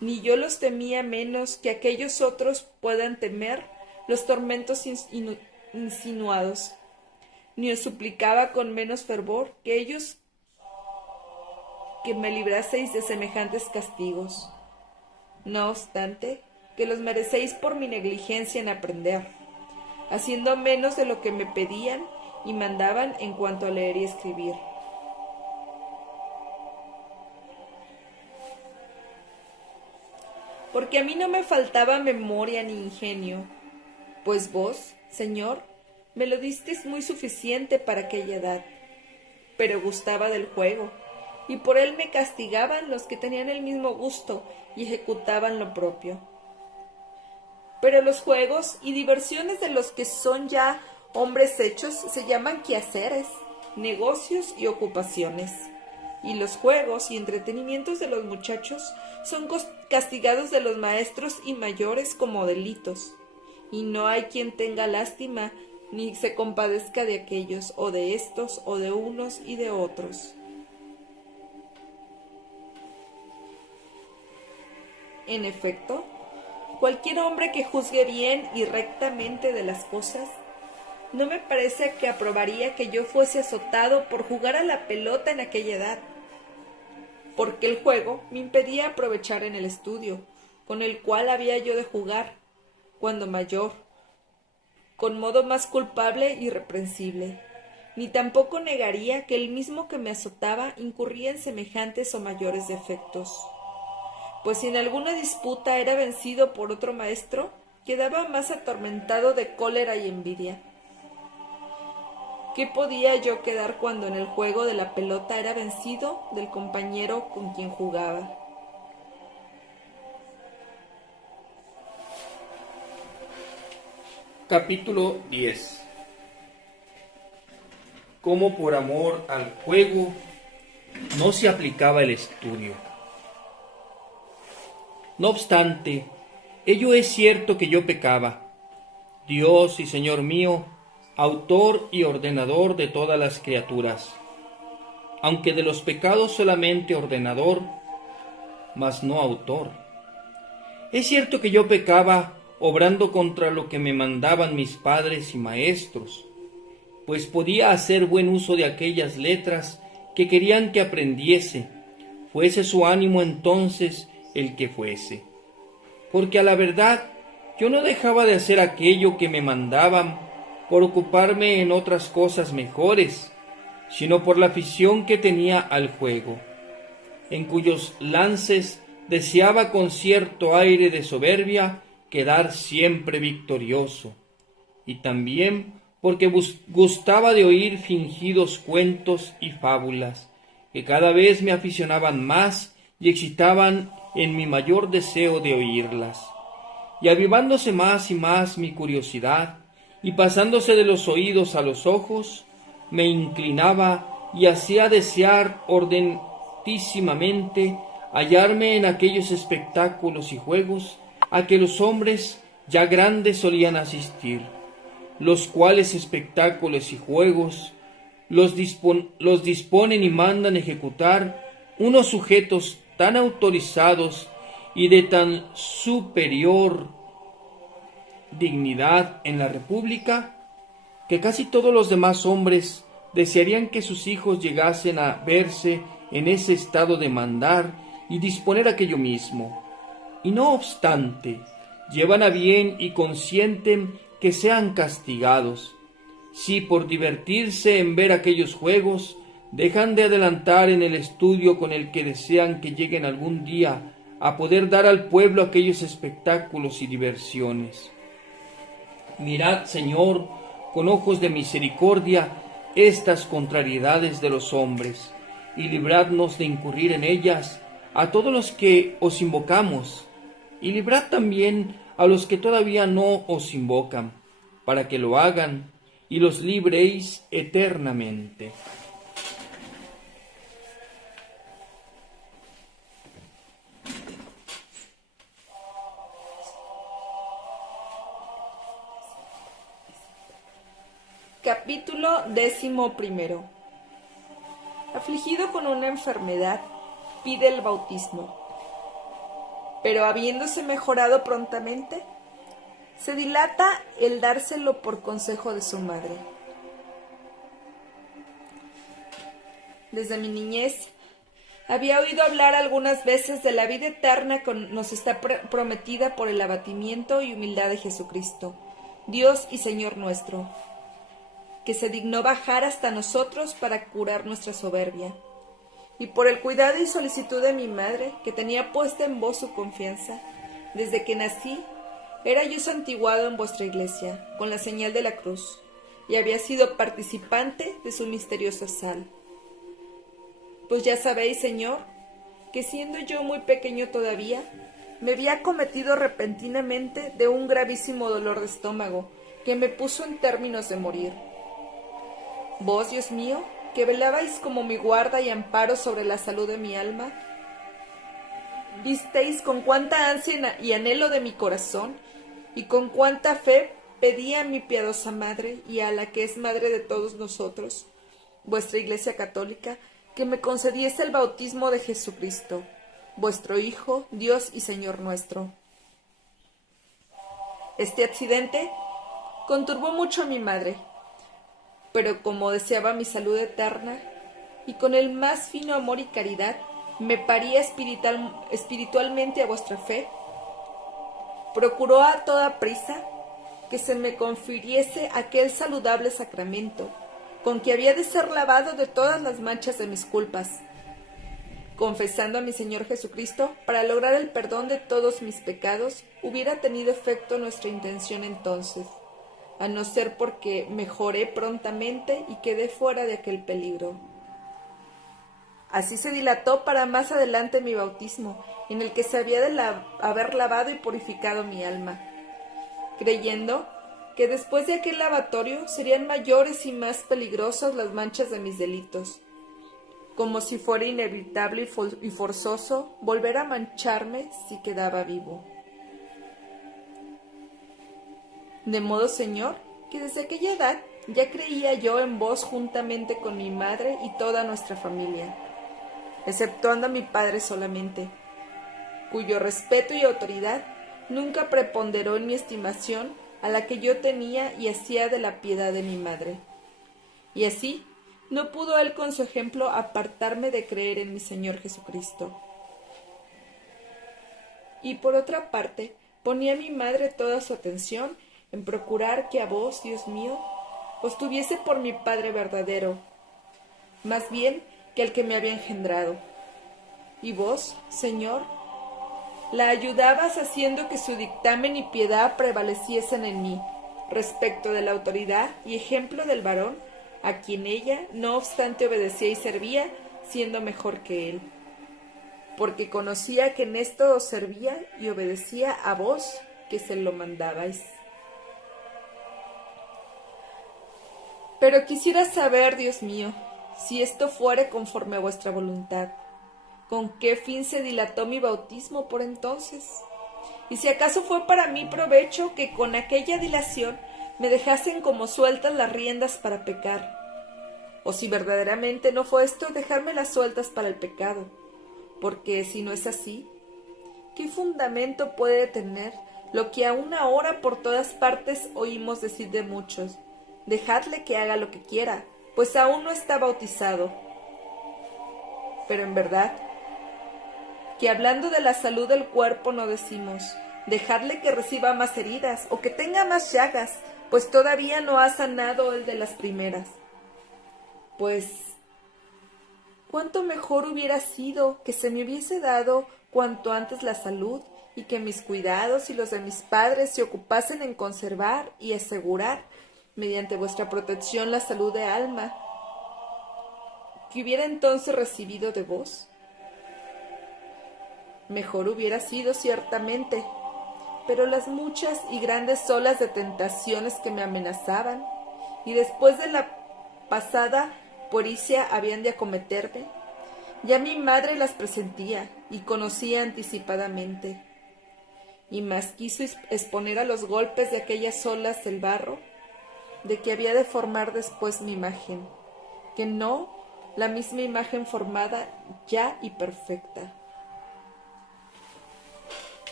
ni yo los temía menos que aquellos otros puedan temer los tormentos insinuados, ni os suplicaba con menos fervor que ellos que me libraseis de semejantes castigos. No obstante, que los merecéis por mi negligencia en aprender, haciendo menos de lo que me pedían y mandaban en cuanto a leer y escribir. Porque a mí no me faltaba memoria ni ingenio, pues vos, Señor, me lo disteis muy suficiente para aquella edad, pero gustaba del juego, y por él me castigaban los que tenían el mismo gusto y ejecutaban lo propio. Pero los juegos y diversiones de los que son ya hombres hechos se llaman quehaceres, negocios y ocupaciones, y los juegos y entretenimientos de los muchachos son castigados de los maestros y mayores como delitos, y no hay quien tenga lástima ni se compadezca de aquellos, o de estos, o de unos y de otros. En efecto, cualquier hombre que juzgue bien y rectamente de las cosas, no me parece que aprobaría que yo fuese azotado por jugar a la pelota en aquella edad, porque el juego me impedía aprovechar en el estudio, con el cual había yo de jugar, cuando mayor, con modo más culpable y reprensible, ni tampoco negaría que el mismo que me azotaba incurría en semejantes o mayores defectos. Pues si en alguna disputa era vencido por otro maestro, quedaba más atormentado de cólera y envidia. ¿Qué podía yo quedar cuando en el juego de la pelota era vencido del compañero con quien jugaba? Capítulo 10. Cómo por amor al juego no se aplicaba el estudio. No obstante, ello es cierto que yo pecaba. Dios y Señor mío, autor y ordenador de todas las criaturas, aunque de los pecados solamente ordenador, mas no autor. Es cierto que yo pecaba obrando contra lo que me mandaban mis padres y maestros, pues podía hacer buen uso de aquellas letras que querían que aprendiese, fuese su ánimo entonces el que fuese. Porque a la verdad yo no dejaba de hacer aquello que me mandaban por ocuparme en otras cosas mejores, sino por la afición que tenía al juego, en cuyos lances deseaba con cierto aire de soberbia quedar siempre victorioso, y también porque gustaba de oír fingidos cuentos y fábulas, que cada vez me aficionaban más y excitaban en mi mayor deseo de oírlas, y avivándose más y más mi curiosidad, y pasándose de los oídos a los ojos, me inclinaba y hacía desear ardentísimamente hallarme en aquellos espectáculos y juegos a que los hombres ya grandes solían asistir, los cuales espectáculos y juegos los disponen y mandan ejecutar unos sujetos tan autorizados y de tan superior dignidad en la República, que casi todos los demás hombres desearían que sus hijos llegasen a verse en ese estado de mandar y disponer aquello mismo, y no obstante, llevan a bien y consienten que sean castigados, si por divertirse en ver aquellos juegos, dejan de adelantar en el estudio con el que desean que lleguen algún día a poder dar al pueblo aquellos espectáculos y diversiones. Mirad, Señor, con ojos de misericordia, estas contrariedades de los hombres, y libradnos de incurrir en ellas a todos los que os invocamos, y librad también a los que todavía no os invocan, para que lo hagan, y los libréis eternamente. Capítulo 11. Afligido con una enfermedad, pide el bautismo, pero habiéndose mejorado prontamente, se dilata el dárselo por consejo de su madre. Desde mi niñez había oído hablar algunas veces de la vida eterna que nos está prometida por el abatimiento y humildad de Jesucristo, Dios y Señor nuestro, que se dignó bajar hasta nosotros para curar nuestra soberbia, y por el cuidado y solicitud de mi madre, que tenía puesta en vos su confianza, desde que nací, era yo santiguado en vuestra iglesia, con la señal de la cruz, y había sido participante de su misteriosa sal. Pues ya sabéis, Señor, que siendo yo muy pequeño todavía, me había acometido repentinamente de un gravísimo dolor de estómago, que me puso en términos de morir. Vos, Dios mío, que velabais como mi guarda y amparo sobre la salud de mi alma, visteis con cuánta ansia y anhelo de mi corazón, y con cuánta fe pedí a mi piadosa madre y a la que es madre de todos nosotros, vuestra Iglesia Católica, que me concediese el bautismo de Jesucristo, vuestro Hijo, Dios y Señor nuestro. Este accidente conturbó mucho a mi madre, pero como deseaba mi salud eterna, y con el más fino amor y caridad, me paría espiritualmente a vuestra fe, procuró a toda prisa que se me confiriese aquel saludable sacramento, con que había de ser lavado de todas las manchas de mis culpas, confesando a mi Señor Jesucristo, para lograr el perdón de todos mis pecados, hubiera tenido efecto nuestra intención entonces, a no ser porque mejoré prontamente y quedé fuera de aquel peligro. Así se dilató para más adelante mi bautismo, en el que se había de haber lavado y purificado mi alma, creyendo que después de aquel lavatorio serían mayores y más peligrosas las manchas de mis delitos, como si fuera inevitable y forzoso volver a mancharme si quedaba vivo. De modo, Señor, que desde aquella edad ya creía yo en vos juntamente con mi madre y toda nuestra familia, exceptuando a mi padre solamente, cuyo respeto y autoridad nunca preponderó en mi estimación a la que yo tenía y hacía de la piedad de mi madre. Y así no pudo él con su ejemplo apartarme de creer en mi Señor Jesucristo. Y por otra parte, ponía mi madre toda su atención en procurar que a vos, Dios mío, os tuviese por mi Padre verdadero, más bien que al que me había engendrado. Y vos, Señor, la ayudabas haciendo que su dictamen y piedad prevaleciesen en mí, respecto de la autoridad y ejemplo del varón, a quien ella, no obstante, obedecía y servía, siendo mejor que él, porque conocía que en esto os servía y obedecía a vos, que se lo mandabais. Pero quisiera saber, Dios mío, si esto fuere conforme a vuestra voluntad, ¿con qué fin se dilató mi bautismo por entonces? Y si acaso fue para mí provecho que con aquella dilación me dejasen como sueltas las riendas para pecar, o si verdaderamente no fue esto dejarme las sueltas para el pecado, porque si no es así, ¿qué fundamento puede tener lo que aún ahora por todas partes oímos decir de muchos? Dejadle que haga lo que quiera, pues aún no está bautizado. Pero en verdad, que hablando de la salud del cuerpo no decimos, dejadle que reciba más heridas o que tenga más llagas, pues todavía no ha sanado el de las primeras. Pues, cuánto mejor hubiera sido que se me hubiese dado cuanto antes la salud y que mis cuidados y los de mis padres se ocupasen en conservar y asegurar, mediante vuestra protección, la salud de alma, que hubiera entonces recibido de vos. Mejor hubiera sido ciertamente, pero las muchas y grandes olas de tentaciones que me amenazaban, y después de la pasada puericia habían de acometerme, ya mi madre las presentía y conocía anticipadamente, y más quiso exponer a los golpes de aquellas olas del barro, de que había de formar después mi imagen, que no la misma imagen formada ya y perfecta.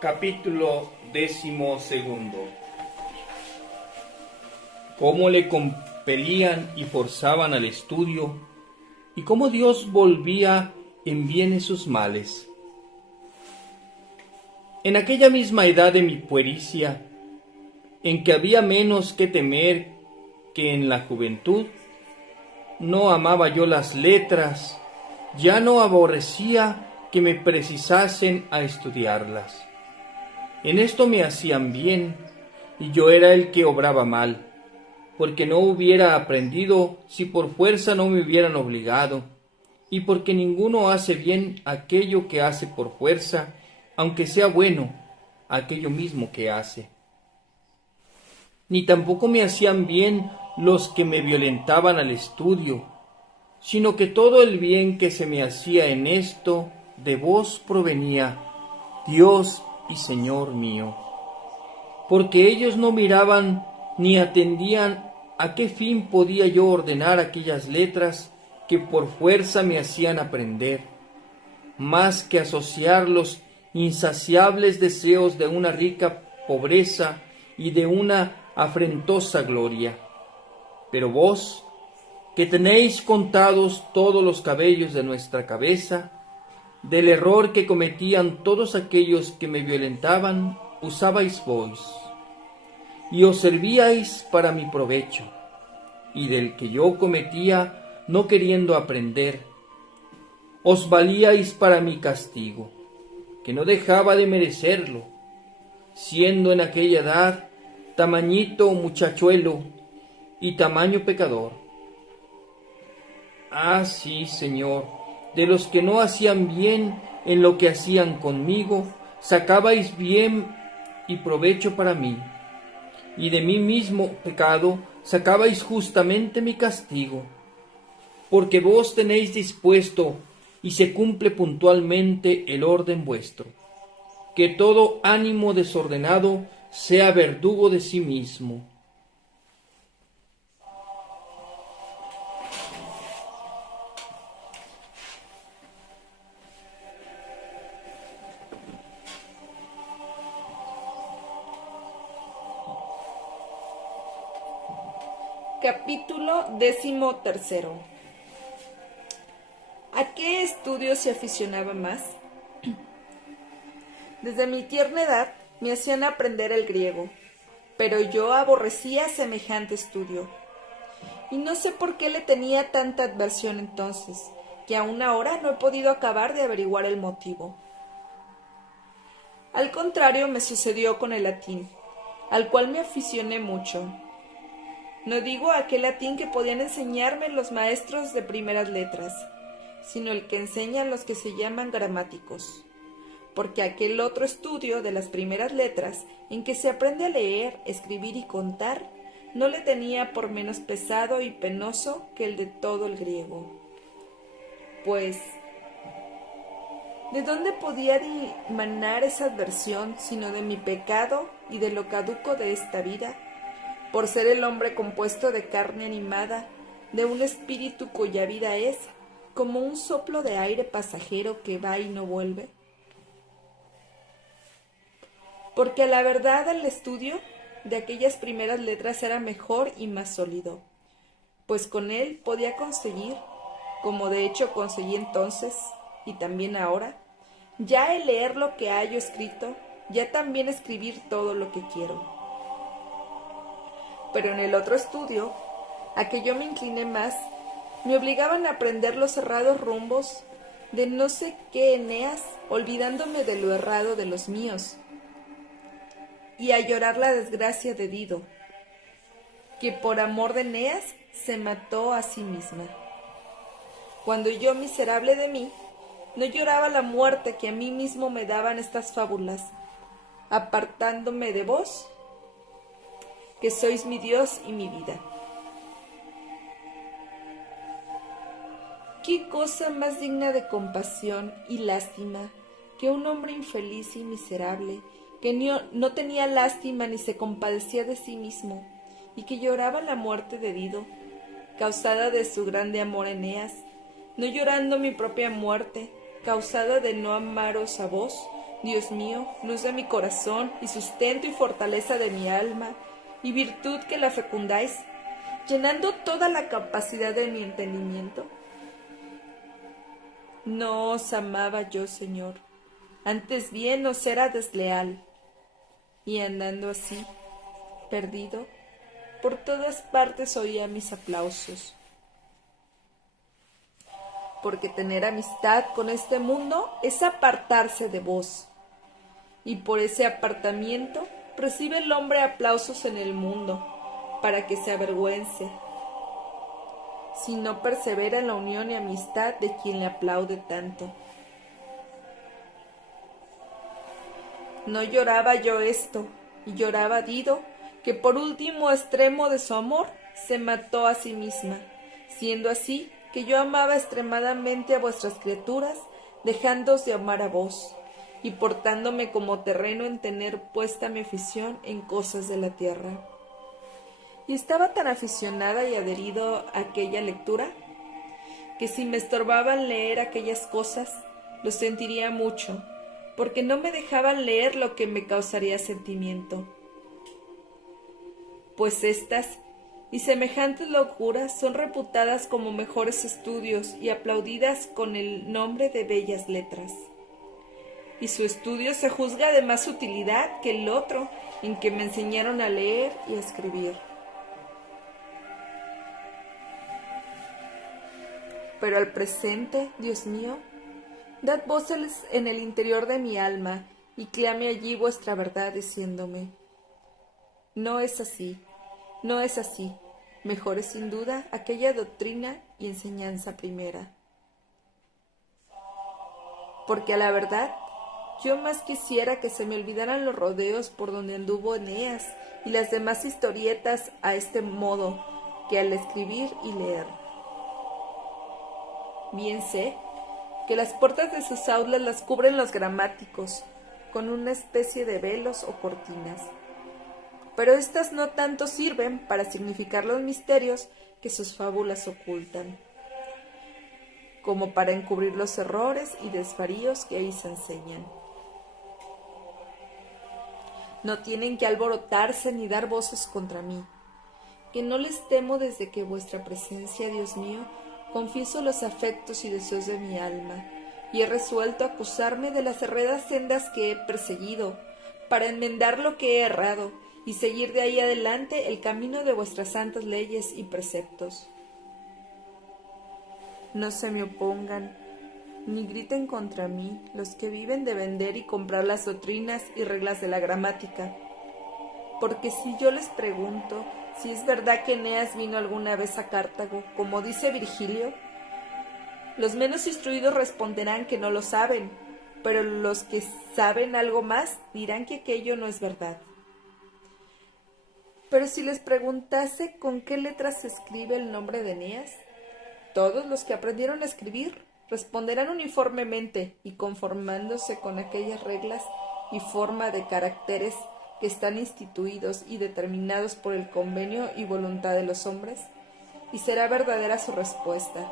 Capítulo 12. Cómo le compelían y forzaban al estudio, y cómo Dios volvía en bien sus males. En aquella misma edad de mi puericia, en que había menos que temer que en la juventud, no amaba yo las letras, ya no aborrecía que me precisasen a estudiarlas. En esto me hacían bien, y yo era el que obraba mal, porque no hubiera aprendido si por fuerza no me hubieran obligado, y porque ninguno hace bien aquello que hace por fuerza, aunque sea bueno aquello mismo que hace. Ni tampoco me hacían bien los que me violentaban al estudio, sino que todo el bien que se me hacía en esto de vos provenía, Dios y Señor mío, porque ellos no miraban ni atendían a qué fin podía yo ordenar aquellas letras que por fuerza me hacían aprender, más que asociar los insaciables deseos de una rica pobreza y de una afrentosa gloria. Pero vos, que tenéis contados todos los cabellos de nuestra cabeza, del error que cometían todos aquellos que me violentaban, usabais vos, y os servíais para mi provecho, y del que yo cometía no queriendo aprender, os valíais para mi castigo, que no dejaba de merecerlo, siendo en aquella edad tamañito muchachuelo y tamaño pecador. Ah, sí, Señor, de los que no hacían bien en lo que hacían conmigo, sacabais bien y provecho para mí, y de mí mismo pecado sacabais justamente mi castigo, porque vos tenéis dispuesto y se cumple puntualmente el orden vuestro, que todo ánimo desordenado sea verdugo de sí mismo. Capítulo 13. ¿A qué estudio se aficionaba más? Desde mi tierna edad me hacían aprender el griego, pero yo aborrecía semejante estudio. Y no sé por qué le tenía tanta adversión entonces, que aún ahora no he podido acabar de averiguar el motivo. Al contrario me sucedió con el latín, al cual me aficioné mucho. No digo aquel latín que podían enseñarme los maestros de primeras letras, sino el que enseñan los que se llaman gramáticos, porque aquel otro estudio de las primeras letras, en que se aprende a leer, escribir y contar, no le tenía por menos pesado y penoso que el de todo el griego. Pues, ¿de dónde podía dimanar esa adversión sino de mi pecado y de lo caduco de esta vida, por ser el hombre compuesto de carne animada, de un espíritu cuya vida es como un soplo de aire pasajero que va y no vuelve? Porque a la verdad el estudio de aquellas primeras letras era mejor y más sólido, pues con él podía conseguir, como de hecho conseguí entonces y también ahora, ya el leer lo que hallo escrito, ya también escribir todo lo que quiero. Pero en el otro estudio, a que yo me incliné más, me obligaban a aprender los errados rumbos de no sé qué Eneas, olvidándome de lo errado de los míos, y a llorar la desgracia de Dido, que por amor de Eneas se mató a sí misma. Cuando yo, miserable de mí, no lloraba la muerte que a mí mismo me daban estas fábulas, apartándome de vos, que sois mi Dios y mi vida. ¿Qué cosa más digna de compasión y lástima que un hombre infeliz y miserable, que no tenía lástima ni se compadecía de sí mismo, y que lloraba la muerte de Dido, causada de su grande amor a Eneas, no llorando mi propia muerte, causada de no amaros a vos, Dios mío, luz de mi corazón y sustento y fortaleza de mi alma, y virtud que la fecundáis, llenando toda la capacidad de mi entendimiento? No os amaba yo, Señor, antes bien os era desleal, y andando así, perdido, por todas partes oía mis aplausos. Porque tener amistad con este mundo es apartarse de vos, y por ese apartamiento recibe el hombre aplausos en el mundo, para que se avergüence, si no persevera en la unión y amistad de quien le aplaude tanto. No lloraba yo esto, y lloraba Dido, que por último extremo de su amor se mató a sí misma, siendo así que yo amaba extremadamente a vuestras criaturas, dejándoos de amar a vos, y portándome como terreno en tener puesta mi afición en cosas de la tierra. Y estaba tan aficionada y adherido a aquella lectura, que si me estorbaban leer aquellas cosas, lo sentiría mucho, porque no me dejaban leer lo que me causaría sentimiento. Pues estas y semejantes locuras son reputadas como mejores estudios y aplaudidas con el nombre de bellas letras. Y su estudio se juzga de más utilidad que el otro en que me enseñaron a leer y a escribir. Pero al presente, Dios mío, dad voces en el interior de mi alma y clame allí vuestra verdad diciéndome: no es así, no es así. Mejor es sin duda aquella doctrina y enseñanza primera. Porque a la verdad, yo más quisiera que se me olvidaran los rodeos por donde anduvo Eneas y las demás historietas a este modo, que al escribir y leer. Bien sé que las puertas de sus aulas las cubren los gramáticos, con una especie de velos o cortinas. Pero éstas no tanto sirven para significar los misterios que sus fábulas ocultan, como para encubrir los errores y desvaríos que ahí se enseñan. No tienen que alborotarse ni dar voces contra mí, que no les temo desde que vuestra presencia, Dios mío, confieso los afectos y deseos de mi alma, y he resuelto acusarme de las erradas sendas que he perseguido, para enmendar lo que he errado, y seguir de ahí adelante el camino de vuestras santas leyes y preceptos. No se me opongan, ni griten contra mí los que viven de vender y comprar las doctrinas y reglas de la gramática, porque si yo les pregunto si es verdad que Eneas vino alguna vez a Cartago, como dice Virgilio, los menos instruidos responderán que no lo saben, pero los que saben algo más dirán que aquello no es verdad. Pero si les preguntase con qué letras se escribe el nombre de Eneas, todos los que aprendieron a escribir responderán uniformemente y conformándose con aquellas reglas y forma de caracteres que están instituidos y determinados por el convenio y voluntad de los hombres, y será verdadera su respuesta.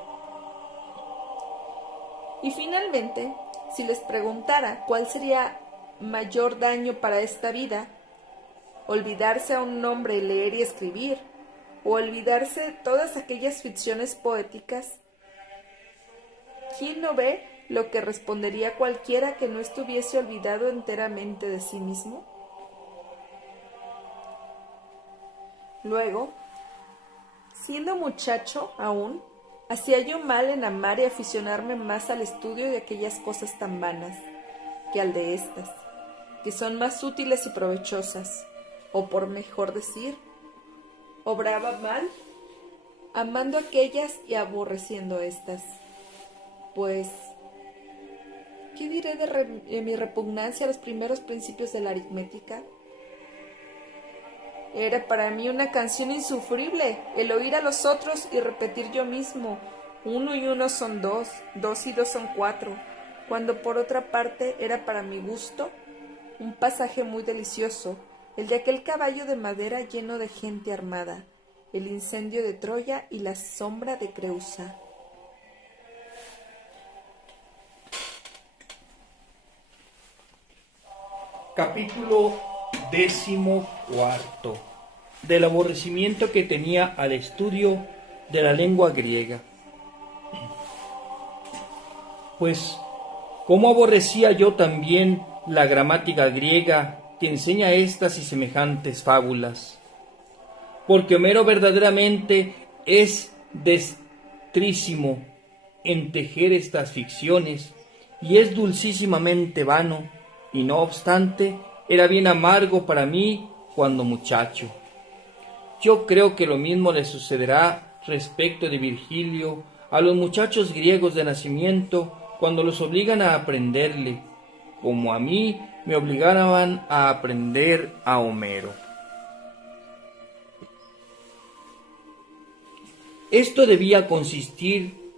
Y finalmente, si les preguntara cuál sería mayor daño para esta vida, olvidarse a un hombre leer y escribir, o olvidarse de todas aquellas ficciones poéticas, ¿quién no ve lo que respondería cualquiera que no estuviese olvidado enteramente de sí mismo? Luego, siendo muchacho aún, hacía yo mal en amar y aficionarme más al estudio de aquellas cosas tan vanas que al de estas, que son más útiles y provechosas, o por mejor decir, obraba mal, amando aquellas y aborreciendo estas. Pues, ¿qué diré de mi repugnancia a los primeros principios de la aritmética? Era para mí una canción insufrible el oír a los otros y repetir yo mismo: 1 y 1 son 2, 2 y 2 son 4, cuando por otra parte era para mi gusto un pasaje muy delicioso, el de aquel caballo de madera lleno de gente armada, el incendio de Troya y la sombra de Creusa. Capítulo 14. Del aborrecimiento que tenía al estudio de la lengua griega. Pues, ¿cómo aborrecía yo también la gramática griega que enseña estas y semejantes fábulas? Porque Homero verdaderamente es destrísimo en tejer estas ficciones y es dulcísimamente vano, y no obstante era bien amargo para mí cuando muchacho. Yo creo que lo mismo le sucederá respecto de Virgilio a los muchachos griegos de nacimiento cuando los obligan a aprenderle, como a mí me obligaban a aprender a Homero. Esto debía consistir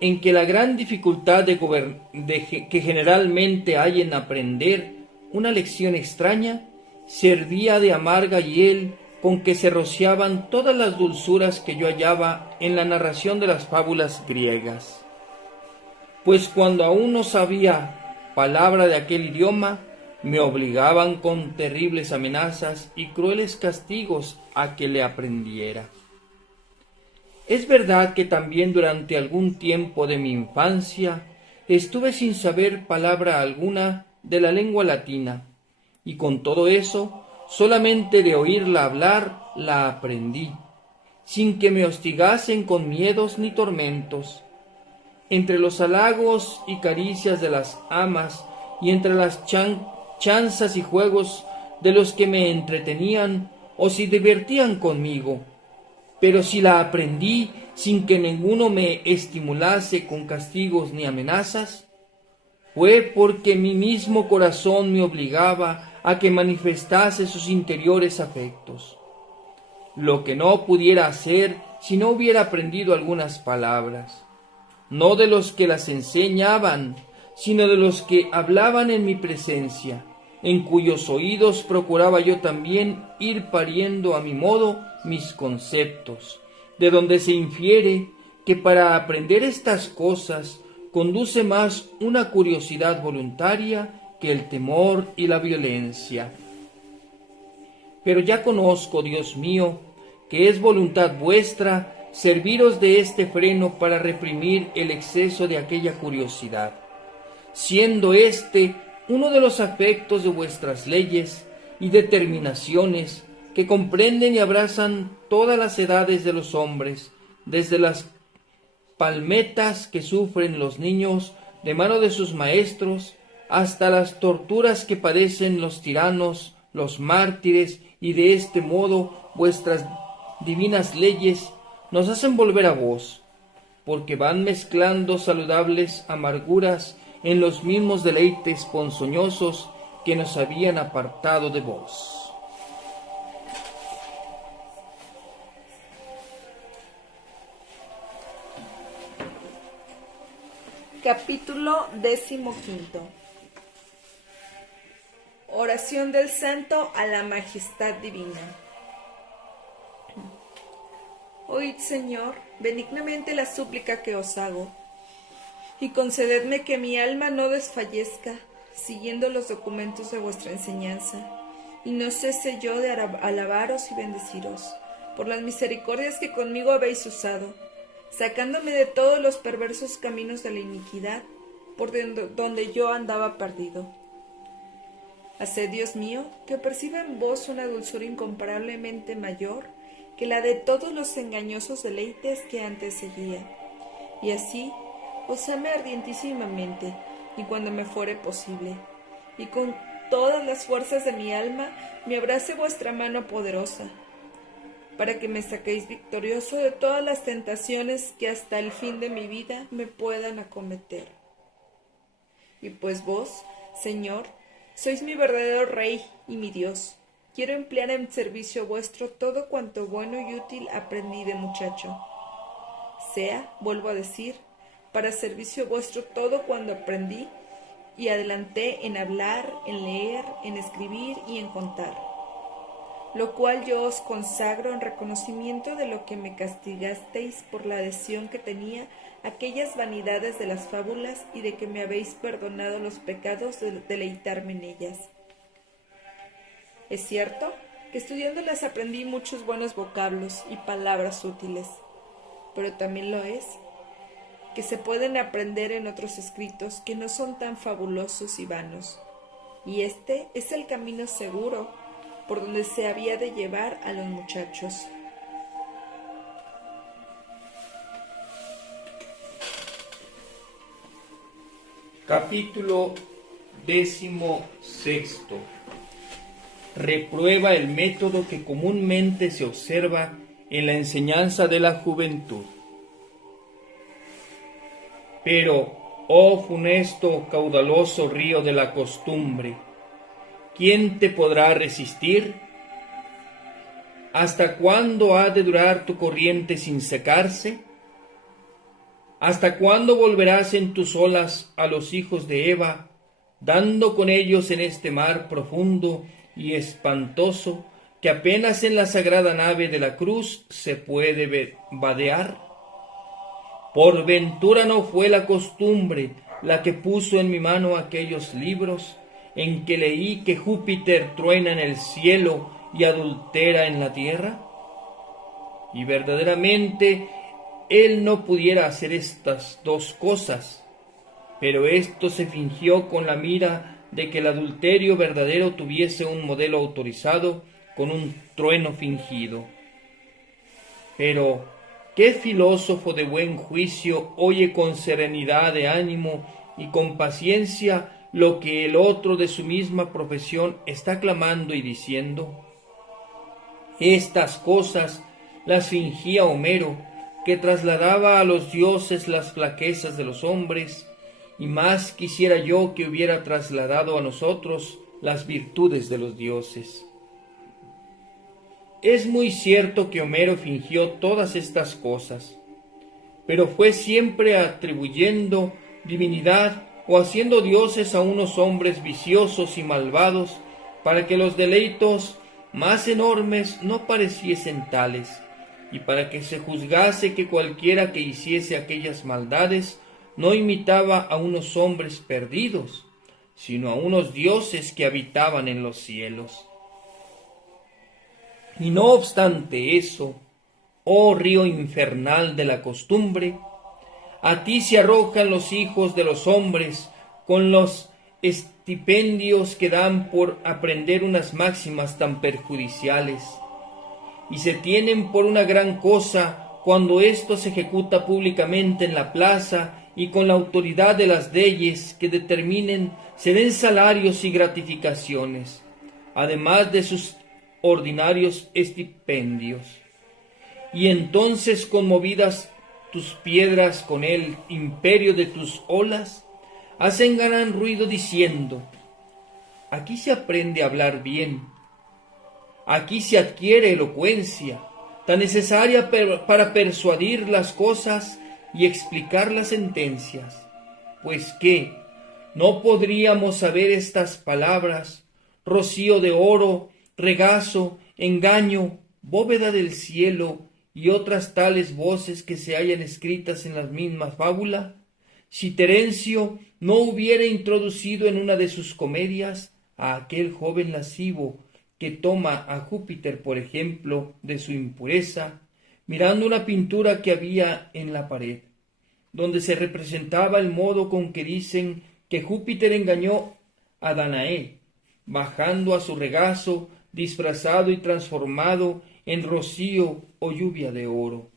en que la gran dificultad que generalmente hay en aprender una lección extraña servía de amarga hiel con que se rociaban todas las dulzuras que yo hallaba en la narración de las fábulas griegas. Pues cuando aún no sabía palabra de aquel idioma, me obligaban con terribles amenazas y crueles castigos a que le aprendiera. Es verdad que también durante algún tiempo de mi infancia estuve sin saber palabra alguna de la lengua latina, y con todo eso, solamente de oírla hablar la aprendí, sin que me hostigasen con miedos ni tormentos. Entre los halagos y caricias de las amas y entre las chanzas y juegos de los que me entretenían o se divertían conmigo, pero si la aprendí sin que ninguno me estimulase con castigos ni amenazas, fue porque mi mismo corazón me obligaba a que manifestase sus interiores afectos, lo que no pudiera hacer si no hubiera aprendido algunas palabras, no de los que las enseñaban, sino de los que hablaban en mi presencia, en cuyos oídos procuraba yo también ir pariendo a mi modo mis conceptos, de donde se infiere que para aprender estas cosas conduce más una curiosidad voluntaria que el temor y la violencia. Pero ya conozco, Dios mío, que es voluntad vuestra serviros de este freno para reprimir el exceso de aquella curiosidad, siendo éste uno de los afectos de vuestras leyes y determinaciones que comprenden y abrazan todas las edades de los hombres, desde las palmetas que sufren los niños de mano de sus maestros, hasta las torturas que padecen los tiranos, los mártires, y de este modo vuestras divinas leyes nos hacen volver a vos, porque van mezclando saludables amarguras en los mismos deleites ponzoñosos que nos habían apartado de vos. Capítulo 15. Oración del Santo a la Majestad Divina. Oíd, Señor, benignamente la súplica que os hago, y concededme que mi alma no desfallezca, siguiendo los documentos de vuestra enseñanza, y no cese yo de alabaros y bendeciros, por las misericordias que conmigo habéis usado, sacándome de todos los perversos caminos de la iniquidad, por donde yo andaba perdido. Haced, Dios mío, que perciba en vos una dulzura incomparablemente mayor que la de todos los engañosos deleites que antes seguía, y así os ame ardientísimamente, y cuando me fuere posible, y con todas las fuerzas de mi alma me abrace vuestra mano poderosa, para que me saquéis victorioso de todas las tentaciones que hasta el fin de mi vida me puedan acometer. Y pues vos, Señor, sois mi verdadero Rey y mi Dios. Quiero emplear en servicio vuestro todo cuanto bueno y útil aprendí de muchacho. Sea, vuelvo a decir, para servicio vuestro todo cuando aprendí y adelanté en hablar, en leer, en escribir y en contar. Lo cual yo os consagro en reconocimiento de lo que me castigasteis por la adhesión que tenía a aquellas vanidades de las fábulas y de que me habéis perdonado los pecados de deleitarme en ellas. Es cierto que estudiándolas aprendí muchos buenos vocablos y palabras útiles, pero también lo es que se pueden aprender en otros escritos que no son tan fabulosos y vanos, y este es el camino seguro por donde se había de llevar a los muchachos. Capítulo 16. Reprueba el método que comúnmente se observa en la enseñanza de la juventud. Pero, oh funesto, caudaloso río de la costumbre, ¿quién te podrá resistir? ¿Hasta cuándo ha de durar tu corriente sin secarse? ¿Hasta cuándo volverás en tus olas a los hijos de Eva, dando con ellos en este mar profundo y espantoso, que apenas en la sagrada nave de la cruz se puede vadear? Por ventura no fue la costumbre la que puso en mi mano aquellos libros en que leí que Júpiter truena en el cielo y adultera en la tierra. Y verdaderamente él no pudiera hacer estas dos cosas, pero esto se fingió con la mira de que el adulterio verdadero tuviese un modelo autorizado con un trueno fingido. Pero ¿qué filósofo de buen juicio oye con serenidad de ánimo y con paciencia lo que el otro de su misma profesión está clamando y diciendo? Estas cosas las fingía Homero, que trasladaba a los dioses las flaquezas de los hombres, y más quisiera yo que hubiera trasladado a nosotros las virtudes de los dioses. Es muy cierto que Homero fingió todas estas cosas, pero fue siempre atribuyendo divinidad o haciendo dioses a unos hombres viciosos y malvados, para que los deleitos más enormes no pareciesen tales, y para que se juzgase que cualquiera que hiciese aquellas maldades no imitaba a unos hombres perdidos, sino a unos dioses que habitaban en los cielos. Y no obstante eso, oh río infernal de la costumbre, a ti se arrojan los hijos de los hombres con los estipendios que dan por aprender unas máximas tan perjudiciales, y se tienen por una gran cosa cuando esto se ejecuta públicamente en la plaza y con la autoridad de las leyes que determinen se den salarios y gratificaciones, además de sus ordinarios estipendios. Y entonces, conmovidas tus piedras con el imperio de tus olas, hacen gran ruido diciendo: aquí se aprende a hablar bien, aquí se adquiere elocuencia, tan necesaria para persuadir las cosas y explicar las sentencias. Pues qué, ¿no podríamos saber estas palabras: rocío de oro, regazo, engaño, bóveda del cielo, y otras tales voces que se hallan escritas en la misma fábula, si Terencio no hubiera introducido en una de sus comedias a aquel joven lascivo que toma a Júpiter por ejemplo de su impureza, mirando una pintura que había en la pared, donde se representaba el modo con que dicen que Júpiter engañó a Danae, bajando a su regazo, disfrazado y transformado en rocío o lluvia de oro.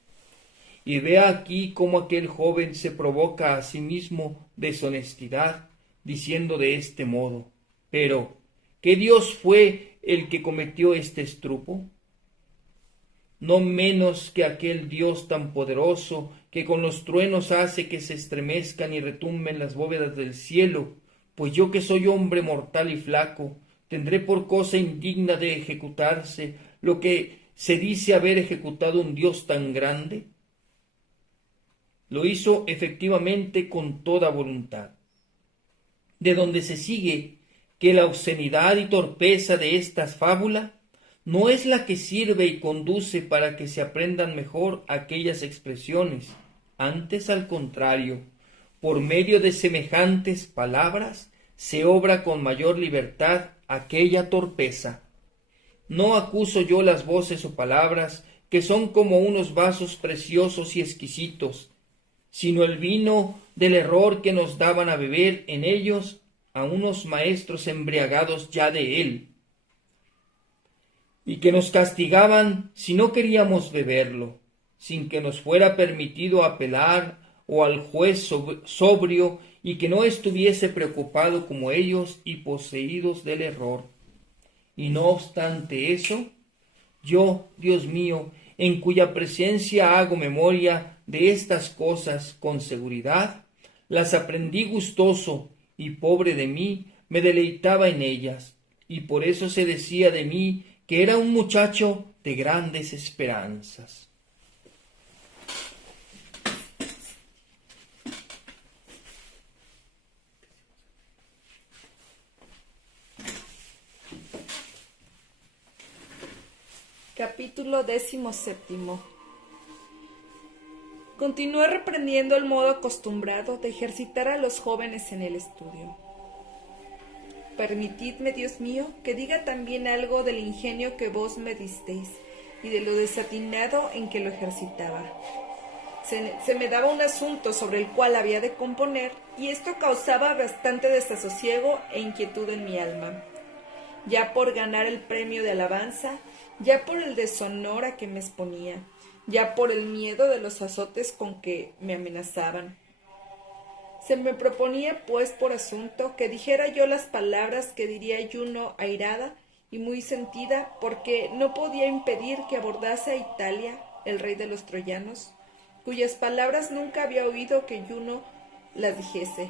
Y vea aquí cómo aquel joven se provoca a sí mismo deshonestidad, diciendo de este modo: pero, ¿qué Dios fue el que cometió este estrupo? No menos que aquel Dios tan poderoso que con los truenos hace que se estremezcan y retumben las bóvedas del cielo, pues yo, que soy hombre mortal y flaco, tendré por cosa indigna de ejecutarse lo que se dice haber ejecutado un Dios tan grande. Lo hizo efectivamente con toda voluntad, de donde se sigue que la obscenidad y torpeza de esta fábula no es la que sirve y conduce para que se aprendan mejor aquellas expresiones, antes al contrario, por medio de semejantes palabras se obra con mayor libertad aquella torpeza. No acuso yo las voces o palabras, que son como unos vasos preciosos y exquisitos, sino el vino del error que nos daban a beber en ellos a unos maestros embriagados ya de él, y que nos castigaban si no queríamos beberlo, sin que nos fuera permitido apelar o al juez sobrio, y que no estuviese preocupado como ellos y poseídos del error. Y no obstante eso, yo, Dios mío, en cuya presencia hago memoria de estas cosas con seguridad, las aprendí gustoso, y pobre de mí, me deleitaba en ellas, y por eso se decía de mí que era un muchacho de grandes esperanzas. Capítulo 17. Continué reprendiendo el modo acostumbrado de ejercitar a los jóvenes en el estudio. Permitidme, Dios mío, que diga también algo del ingenio que vos me disteis y de lo desatinado en que lo ejercitaba. Se me daba un asunto sobre el cual había de componer, y esto causaba bastante desasosiego e inquietud en mi alma, ya por ganar el premio de alabanza, ya por el deshonor a que me exponía, ya por el miedo de los azotes con que me amenazaban. Se me proponía, pues, por asunto, que dijera yo las palabras que diría Juno airada y muy sentida, porque no podía impedir que abordase a Italia, el rey de los troyanos, cuyas palabras nunca había oído que Juno las dijese.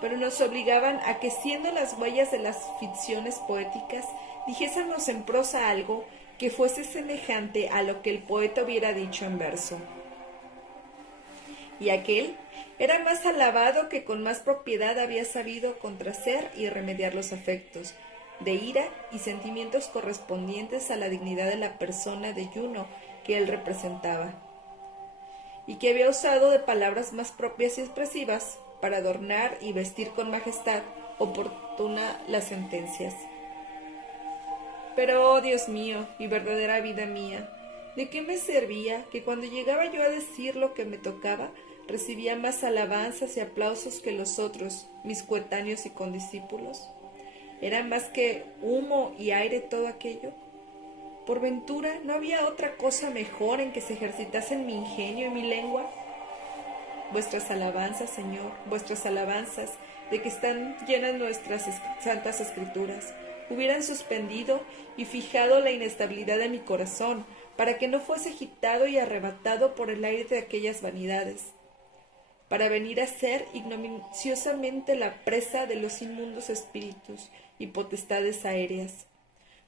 Pero nos obligaban a que, siendo las huellas de las ficciones poéticas, dijésemos en prosa algo que fuese semejante a lo que el poeta hubiera dicho en verso. Y aquel era más alabado que con más propiedad había sabido contrahacer y remediar los afectos de ira y sentimientos correspondientes a la dignidad de la persona de Juno que él representaba, y que había usado de palabras más propias y expresivas para adornar y vestir con majestad oportuna las sentencias. Pero, oh Dios mío y verdadera vida mía, ¿de qué me servía que cuando llegaba yo a decir lo que me tocaba, recibía más alabanzas y aplausos que los otros, mis coetáneos y condiscípulos? ¿Era más que humo y aire todo aquello? ¿Por ventura no había otra cosa mejor en que se ejercitasen mi ingenio y mi lengua? Vuestras alabanzas, Señor, vuestras alabanzas, de que están llenas nuestras santas escrituras, hubieran suspendido y fijado la inestabilidad de mi corazón, para que no fuese agitado y arrebatado por el aire de aquellas vanidades, para venir a ser ignominiosamente la presa de los inmundos espíritus y potestades aéreas,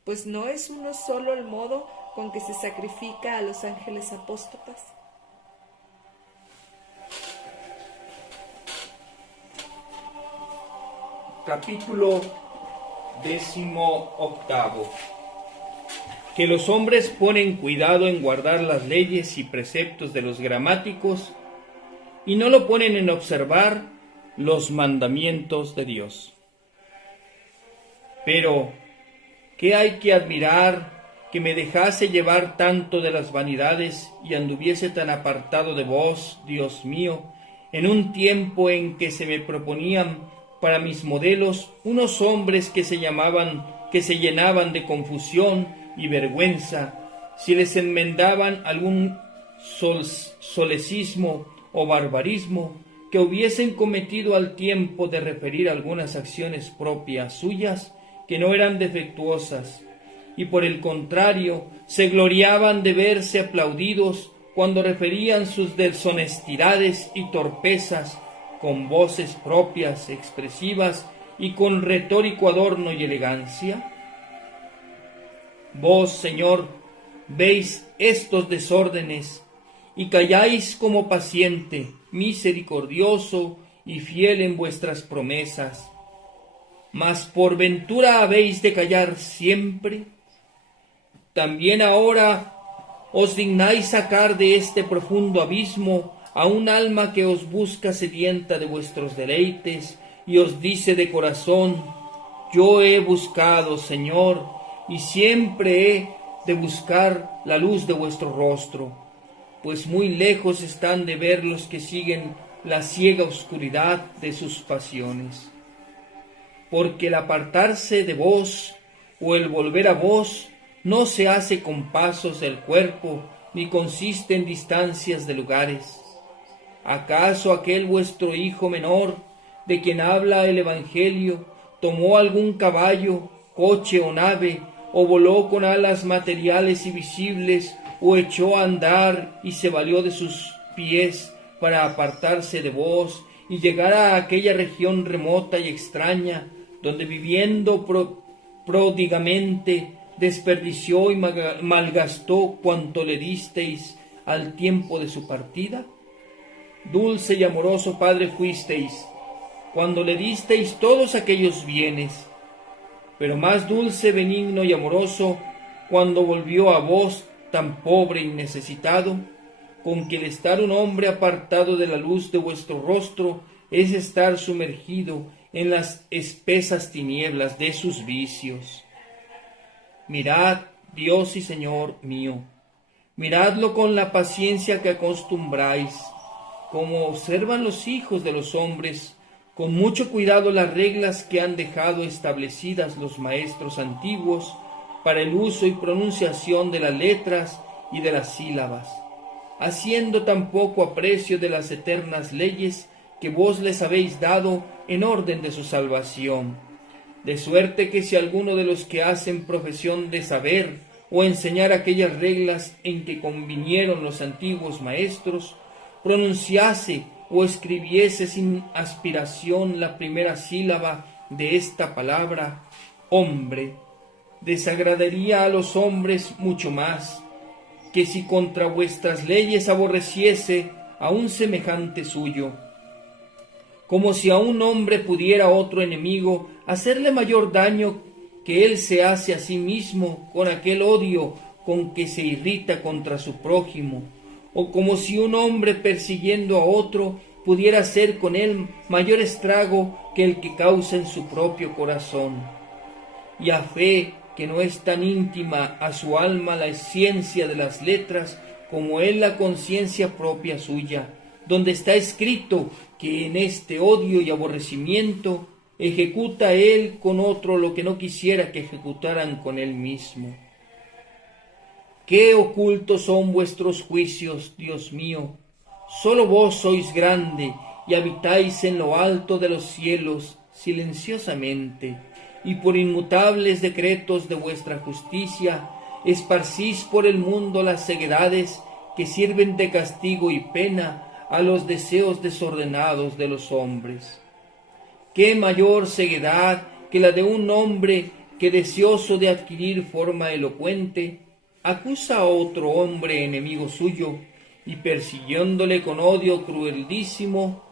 pues no es uno solo el modo con que se sacrifica a los ángeles apóstatas. Capítulo 18. Que los hombres ponen cuidado en guardar las leyes y preceptos de los gramáticos y no lo ponen en observar los mandamientos de Dios. Pero, ¿qué hay que admirar que me dejase llevar tanto de las vanidades y anduviese tan apartado de vos, Dios mío, en un tiempo en que se me proponían para mis modelos unos hombres que se llenaban de confusión y vergüenza si les enmendaban algún solecismo o barbarismo que hubiesen cometido al tiempo de referir algunas acciones propias suyas que no eran defectuosas, y por el contrario se gloriaban de verse aplaudidos cuando referían sus deshonestidades y torpezas con voces propias, expresivas y con retórico adorno y elegancia? Vos, Señor, veis estos desórdenes y calláis como paciente, misericordioso y fiel en vuestras promesas. Mas por ventura habéis de callar siempre. También ahora os dignáis sacar de este profundo abismo a un alma que os busca sedienta de vuestros deleites y os dice de corazón: yo he buscado, Señor, y siempre he de buscar la luz de vuestro rostro, pues muy lejos están de ver los que siguen la ciega oscuridad de sus pasiones. Porque el apartarse de vos o el volver a vos no se hace con pasos del cuerpo, ni consiste en distancias de lugares. ¿Acaso aquel vuestro hijo menor, de quien habla el Evangelio, tomó algún caballo, coche o nave, o voló con alas materiales y visibles, o echó a andar y se valió de sus pies para apartarse de vos y llegar a aquella región remota y extraña, donde viviendo pródigamente desperdició y malgastó cuanto le disteis al tiempo de su partida? Dulce y amoroso Padre fuisteis, cuando le disteis todos aquellos bienes, pero más dulce, benigno y amoroso cuando volvió a vos tan pobre y necesitado, con que el estar un hombre apartado de la luz de vuestro rostro es estar sumergido en las espesas tinieblas de sus vicios. Mirad, Dios y Señor mío, miradlo con la paciencia que acostumbráis, como observan los hijos de los hombres, con mucho cuidado las reglas que han dejado establecidas los maestros antiguos para el uso y pronunciación de las letras y de las sílabas, haciendo tan poco aprecio de las eternas leyes que vos les habéis dado en orden de su salvación. De suerte que si alguno de los que hacen profesión de saber o enseñar aquellas reglas en que convinieron los antiguos maestros, pronunciase o escribiese sin aspiración la primera sílaba de esta palabra, hombre, desagradaría a los hombres mucho más que si contra vuestras leyes aborreciese a un semejante suyo, como si a un hombre pudiera otro enemigo hacerle mayor daño que él se hace a sí mismo con aquel odio con que se irrita contra su prójimo, o como si un hombre persiguiendo a otro pudiera hacer con él mayor estrago que el que causa en su propio corazón. Y a fe que no es tan íntima a su alma la ciencia de las letras como es la conciencia propia suya, donde está escrito que en este odio y aborrecimiento ejecuta él con otro lo que no quisiera que ejecutaran con él mismo. Qué ocultos son vuestros juicios, Dios mío. Solo vos sois grande y habitáis en lo alto de los cielos silenciosamente, y por inmutables decretos de vuestra justicia esparcís por el mundo las ceguedades que sirven de castigo y pena a los deseos desordenados de los hombres. Qué mayor ceguedad que la de un hombre que, deseoso de adquirir forma elocuente, acusa a otro hombre enemigo suyo y persiguiéndole con odio cruelísimo,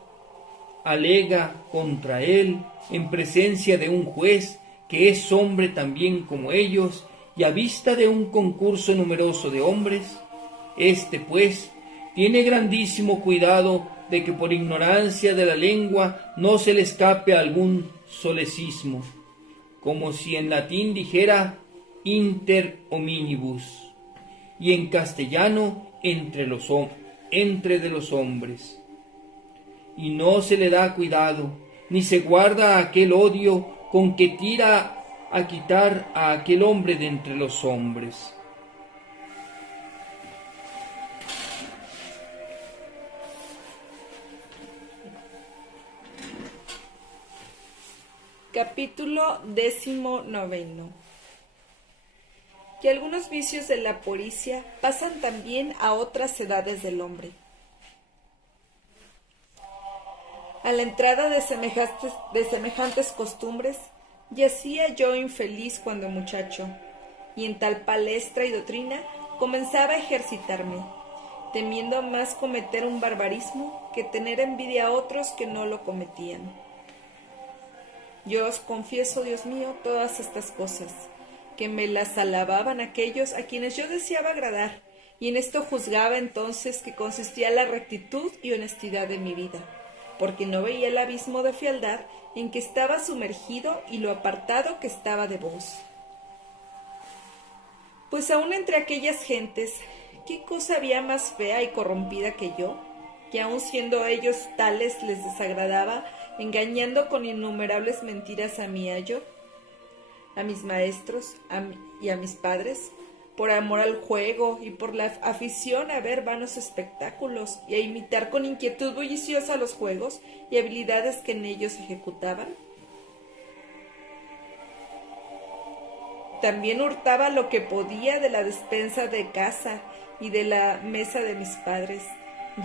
alega contra él en presencia de un juez que es hombre también como ellos y a vista de un concurso numeroso de hombres. Este, pues, tiene grandísimo cuidado de que por ignorancia de la lengua no se le escape algún solecismo, como si en latín dijera inter hominibus, y en castellano entre de los hombres. Y no se le da cuidado, ni se guarda aquel odio con que tira a quitar a aquel hombre de entre los hombres. Capítulo 19. Que algunos vicios de la pericia pasan también a otras edades del hombre. A la entrada de semejantes costumbres, yacía yo infeliz cuando muchacho, y en tal palestra y doctrina comenzaba a ejercitarme, temiendo más cometer un barbarismo que tener envidia a otros que no lo cometían. Yo os confieso, Dios mío, todas estas cosas, que me las alababan aquellos a quienes yo deseaba agradar, y en esto juzgaba entonces que consistía la rectitud y honestidad de mi vida, porque no veía el abismo de fealdad en que estaba sumergido y lo apartado que estaba de vos. Pues aun entre aquellas gentes, ¿qué cosa había más fea y corrompida que yo? Que aun siendo ellos tales les desagradaba, engañando con innumerables mentiras a mi ayo, a mis maestros y a mis padres, por amor al juego y por la afición a ver vanos espectáculos y a imitar con inquietud bulliciosa los juegos y habilidades que en ellos ejecutaban. También hurtaba lo que podía de la despensa de casa y de la mesa de mis padres,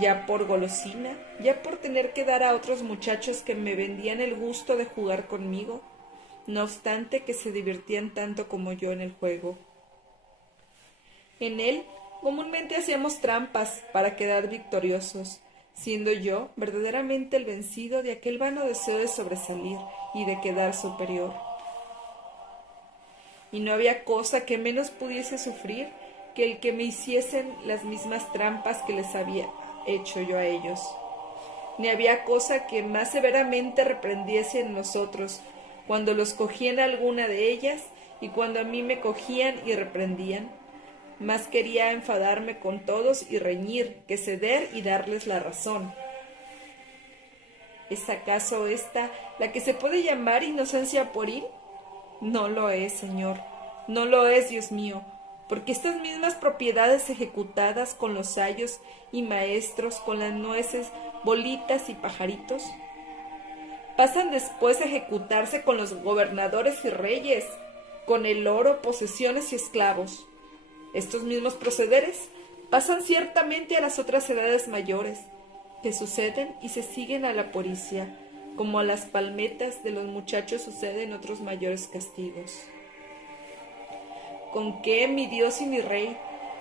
ya por golosina, ya por tener que dar a otros muchachos que me vendían el gusto de jugar conmigo, no obstante que se divertían tanto como yo en el juego. En él comúnmente hacíamos trampas para quedar victoriosos, siendo yo verdaderamente el vencido de aquel vano deseo de sobresalir y de quedar superior. y no había cosa que menos pudiese sufrir que el que me hiciesen las mismas trampas que les había hecho yo a ellos. Ni había cosa que más severamente reprendiese en nosotros, cuando los cogían alguna de ellas, y cuando a mí me cogían y reprendían. Más quería enfadarme con todos y reñir, que ceder y darles la razón. ¿Es acaso esta la que se puede llamar inocencia pueril? No lo es, Señor, no lo es, Dios mío, porque estas mismas propiedades ejecutadas con los ayos y maestros, con las nueces, bolitas y pajaritos, pasan después a ejecutarse con los gobernadores y reyes, con el oro, posesiones y esclavos. Estos mismos procederes pasan ciertamente a las otras edades mayores, que suceden y se siguen a la pericia, como a las palmetas de los muchachos suceden otros mayores castigos. ¿Con qué, mi Dios y mi Rey,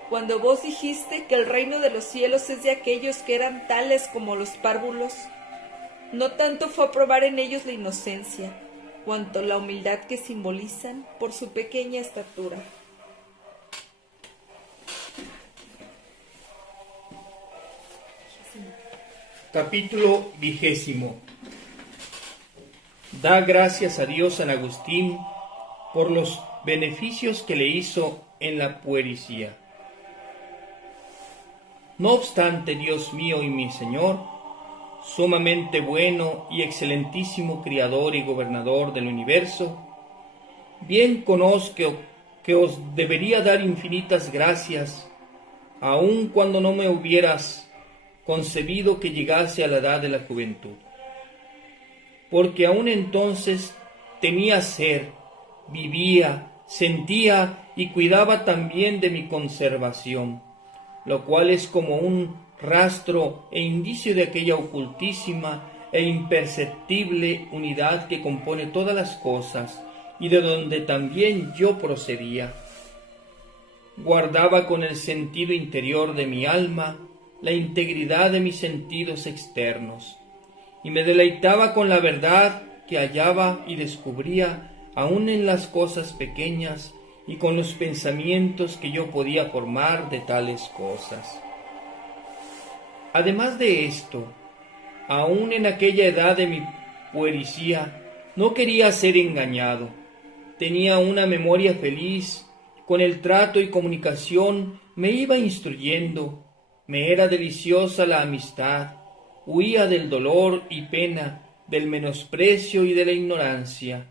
cuando vos dijiste que el reino de los cielos es de aquellos que eran tales como los párvulos, no tanto fue a probar en ellos la inocencia, cuanto la humildad que simbolizan por su pequeña estatura? Capítulo 20. Da gracias a Dios San Agustín por los beneficios que le hizo en la puericia. No obstante, Dios mío y mi Señor, sumamente bueno y excelentísimo Criador y Gobernador del universo, bien conozco que os debería dar infinitas gracias, aun cuando no me hubieras concebido que llegase a la edad de la juventud, porque aún entonces tenía ser, vivía, sentía y cuidaba también de mi conservación, lo cual es como un rastro e indicio de aquella ocultísima e imperceptible unidad que compone todas las cosas y de donde también yo procedía. Guardaba con el sentido interior de mi alma la integridad de mis sentidos externos, y me deleitaba con la verdad que hallaba y descubría aún en las cosas pequeñas y con los pensamientos que yo podía formar de tales cosas. Además de esto, aún en aquella edad de mi puericia, no quería ser engañado. Tenía una memoria feliz, con el trato y comunicación me iba instruyendo. Me era deliciosa la amistad, huía del dolor y pena, del menosprecio y de la ignorancia.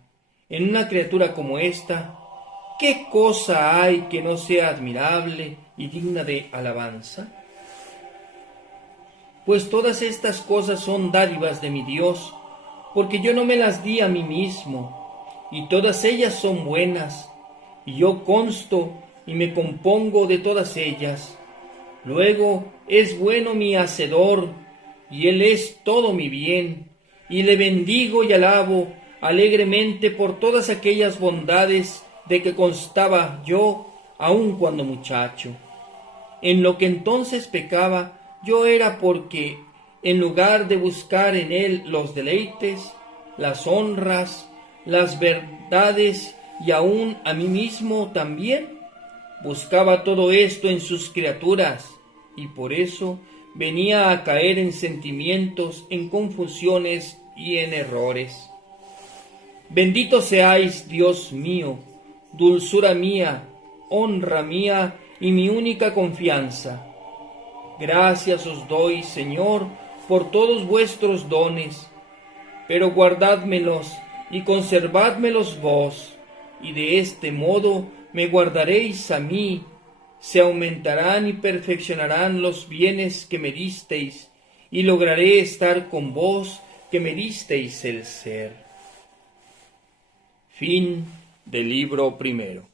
En una criatura como esta, ¿qué cosa hay que no sea admirable y digna de alabanza? Pues todas estas cosas son dádivas de mi Dios, porque yo no me las di a mí mismo, y todas ellas son buenas, y yo consto y me compongo de todas ellas. Luego es bueno mi Hacedor, y Él es todo mi bien, y le bendigo y alabo alegremente por todas aquellas bondades de que constaba yo, aun cuando muchacho. En lo que entonces pecaba, yo era porque, en lugar de buscar en Él los deleites, las honras, las verdades y aun a mí mismo también, buscaba todo esto en sus criaturas, y por eso venía a caer en sentimientos, en confusiones y en errores. Bendito seáis, Dios mío, dulzura mía, honra mía y mi única confianza. Gracias os doy, Señor, por todos vuestros dones, pero guardádmelos y conservádmelos vos, y de este modo me guardaréis a mí, se aumentarán y perfeccionarán los bienes que me disteis, y lograré estar con vos que me disteis el ser. Fin del libro primero.